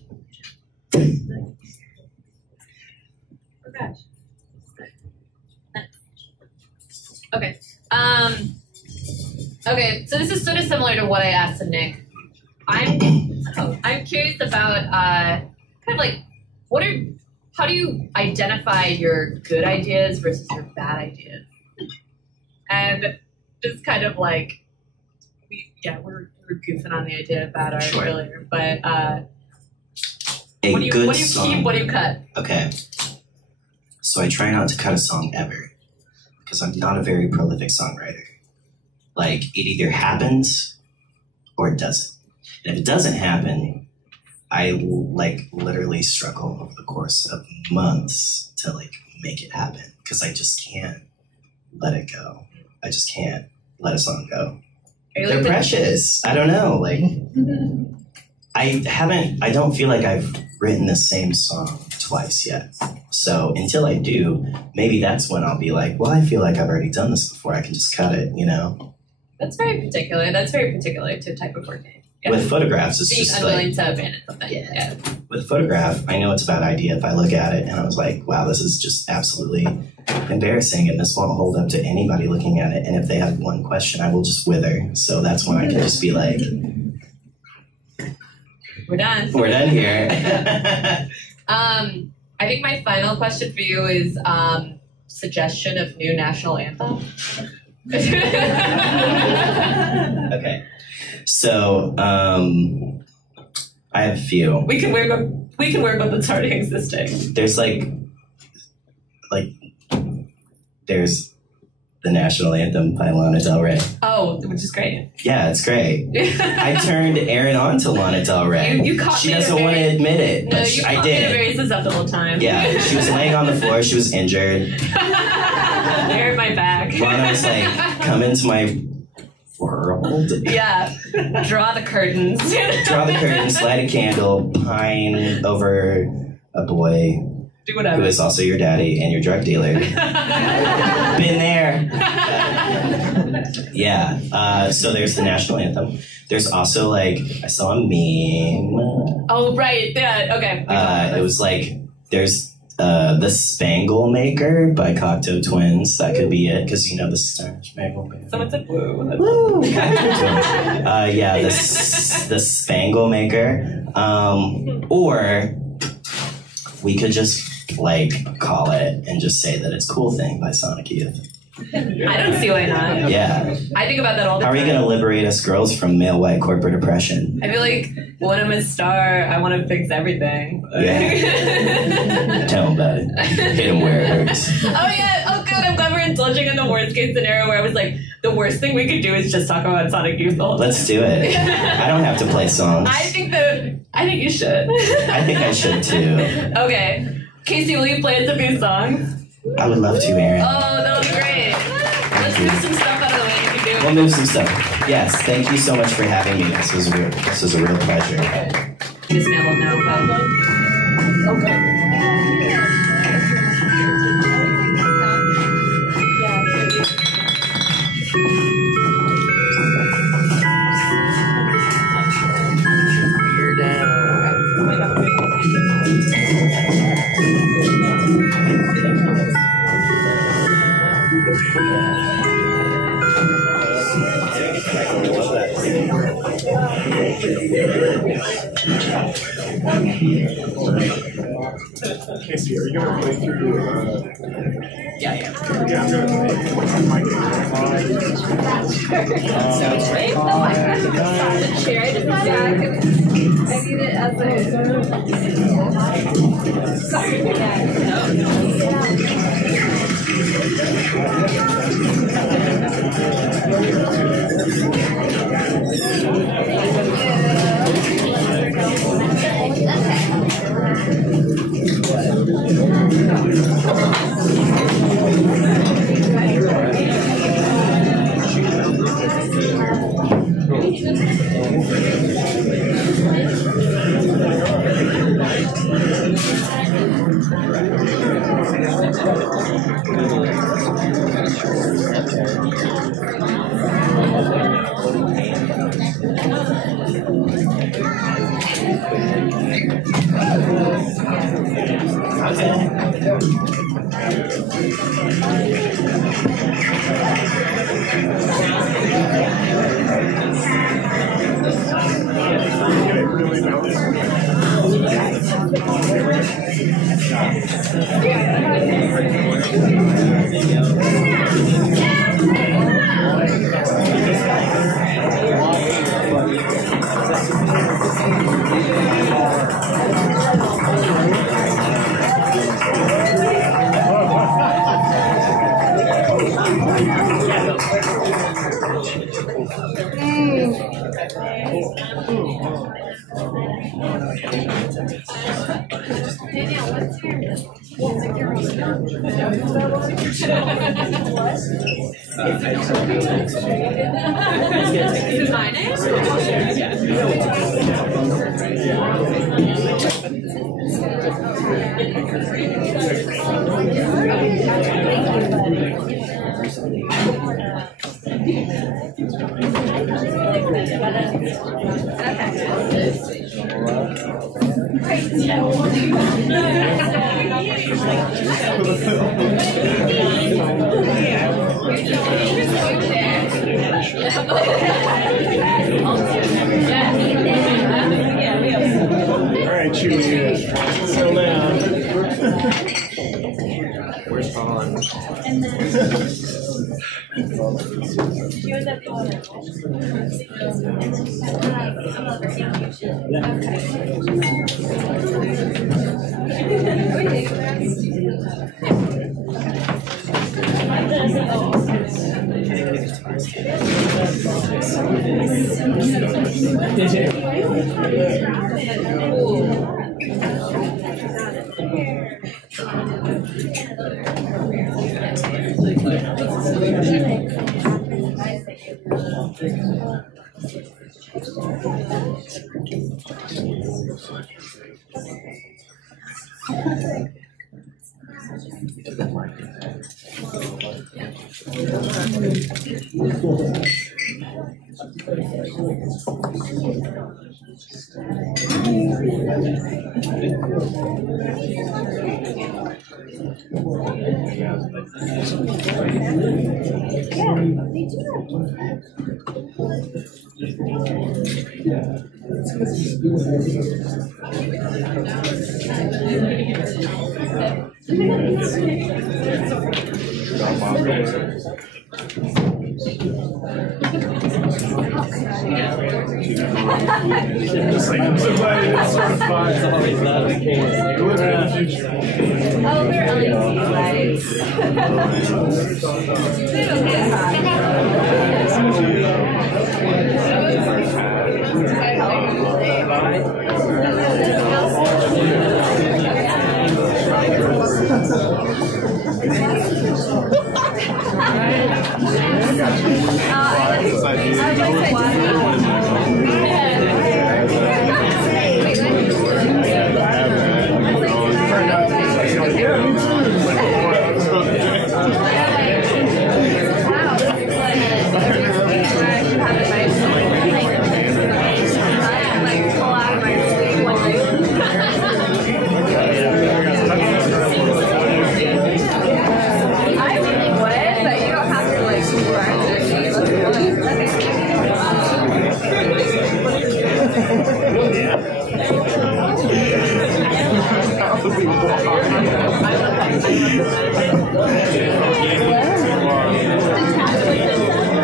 Okay. Okay, so this is sort of similar to what I asked to Nick. I'm curious about kind of like how do you identify your good ideas versus your bad ideas? And just kind of like we're goofing on the idea of bad art earlier, but what do you keep, what do you cut? Okay. So I try not to cut a song ever, because I'm not a very prolific songwriter. Like, it either happens or it doesn't. And if it doesn't happen, I like literally struggle over the course of months to like make it happen, because I just can't let it go. I just can't let a song go. They're precious. I don't know. Like, I don't feel like I've written the same song twice yet. So until I do, maybe that's when I'll be like, well, I feel like I've already done this before. I can just cut it, you know? That's very particular. That's very particular to type of work. Yeah. With photographs, it's being just unwilling like, to abandon something. Yeah. With photograph, I know it's a bad idea if I look at it and I was like, wow, this is just absolutely embarrassing, and this won't hold up to anybody looking at it. And if they have one question, I will just wither. So that's when I can just be like, we're done. We're done here. I think my final question for you is suggestion of new national anthem. Okay. So, I have a few. We can work with that's already existing. There's there's the national anthem by Lana Del Rey. Oh, which is great. Yeah, it's great. I turned Erin on to Lana Del Rey. You caught she me doesn't want to admit it, but I did. Me at a very susceptible time. Yeah, she was laying on the floor. She was injured. There, my back. Lana was like, "Come into my world." Yeah, draw the curtains. Draw the curtains. Light a candle. Pine over a boy. Do whatever. Who is also your daddy and your drug dealer. Been there. Yeah. So there's the national anthem. There's also like, I saw a meme. Oh, right. Yeah. Okay. It was like, there's the Spangle Maker by Cocteau Twins. That could be it, because you know the Spangle Maker. Someone said woo. Woo. Yeah, the Spangle Maker. Or we could just like call it and just say that it's Cool Thing by Sonic Youth. I don't see why not. Yeah. I think about that all the How time. are you going to liberate us girls from male white corporate oppression? I feel like when I'm a star, I want to fix everything. Yeah. Tell him about it. Hit him where it hurts. Oh yeah. Oh good. I'm glad we're indulging in the worst case scenario where I was like, the worst thing we could do is just talk about Sonic Youth all the time. Let's do it. I don't have to play songs. I think you should. I think I should too. Okay. Casey, will you play us a few songs? I would love to, Erin. Oh, that would be great. Let's move some stuff out of the way. You can do. We'll move some stuff. Yes, thank you so much for having me. This was a real pleasure. Just mail them now, but. Okay. Casey, are you going to play through? Yeah. Yeah, I'm going to play Sounds great. Chair, I just back. I need it as Alright, Chewie, settle down. Where's Pawn? I'm so glad it's sort of fun. It's always not the case. Oh, we're LED lights.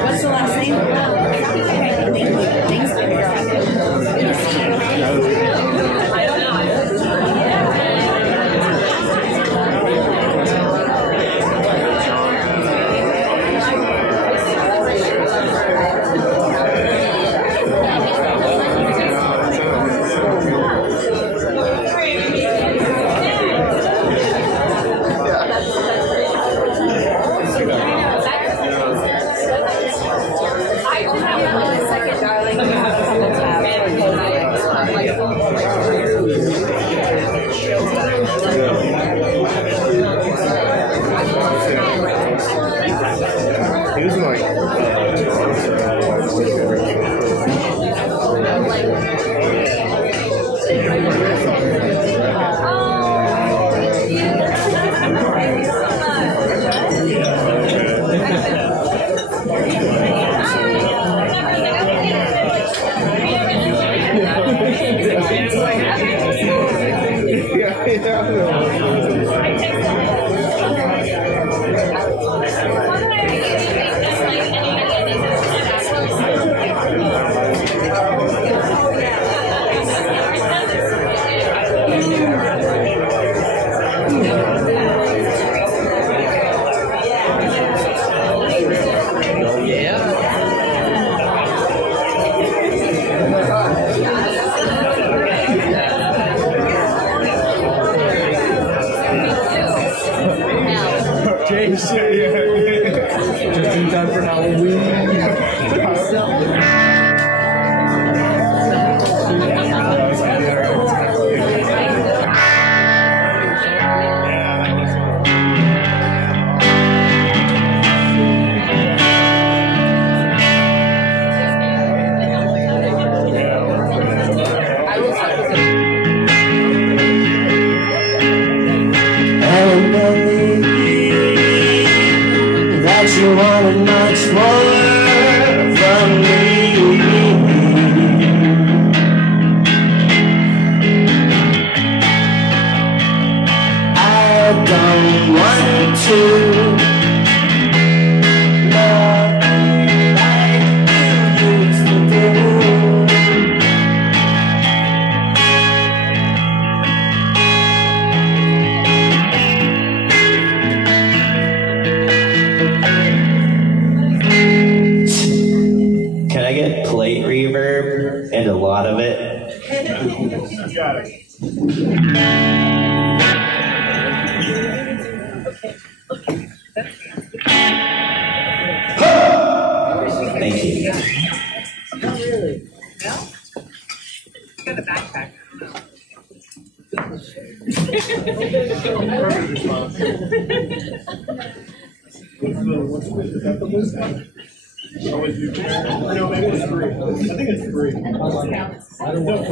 What's the last name? Thanks. Just in time for Halloween. You wanted much more from me. I don't want to love you like you used to do. Can I get plate reverb and a lot of it? Got it. Thank you. Not really. No? You got a backpack. No, maybe it's free. I think it's free. I don't know.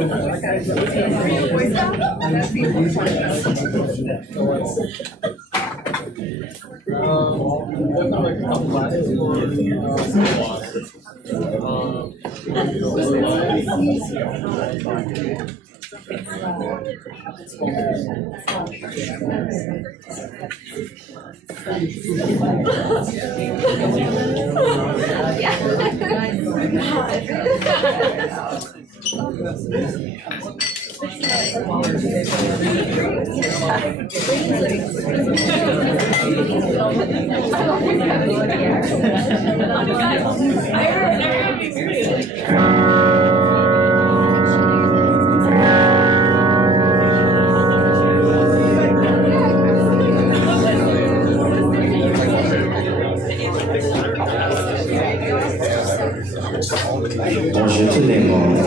Bonjour tout le monde.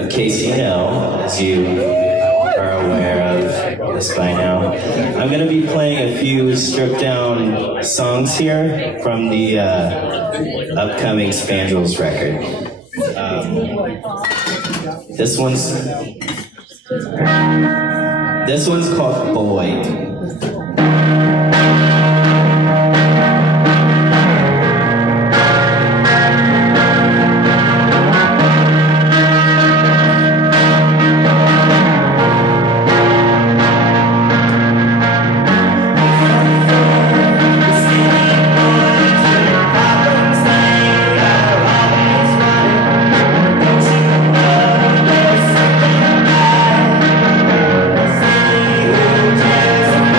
In case you know, as you are aware of this by now, I'm going to be playing a few stripped down songs here from the upcoming Spandrels record. This one's called Boyd. Just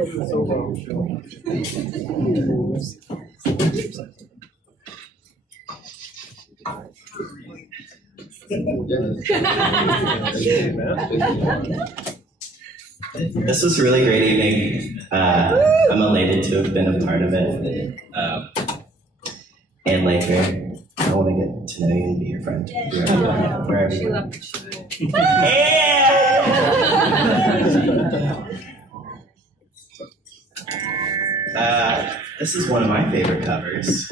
This was a really great evening. I'm elated to have been a part of it. And later, I want to get to know you and be your friend. Wherever you are. This is one of my favorite covers.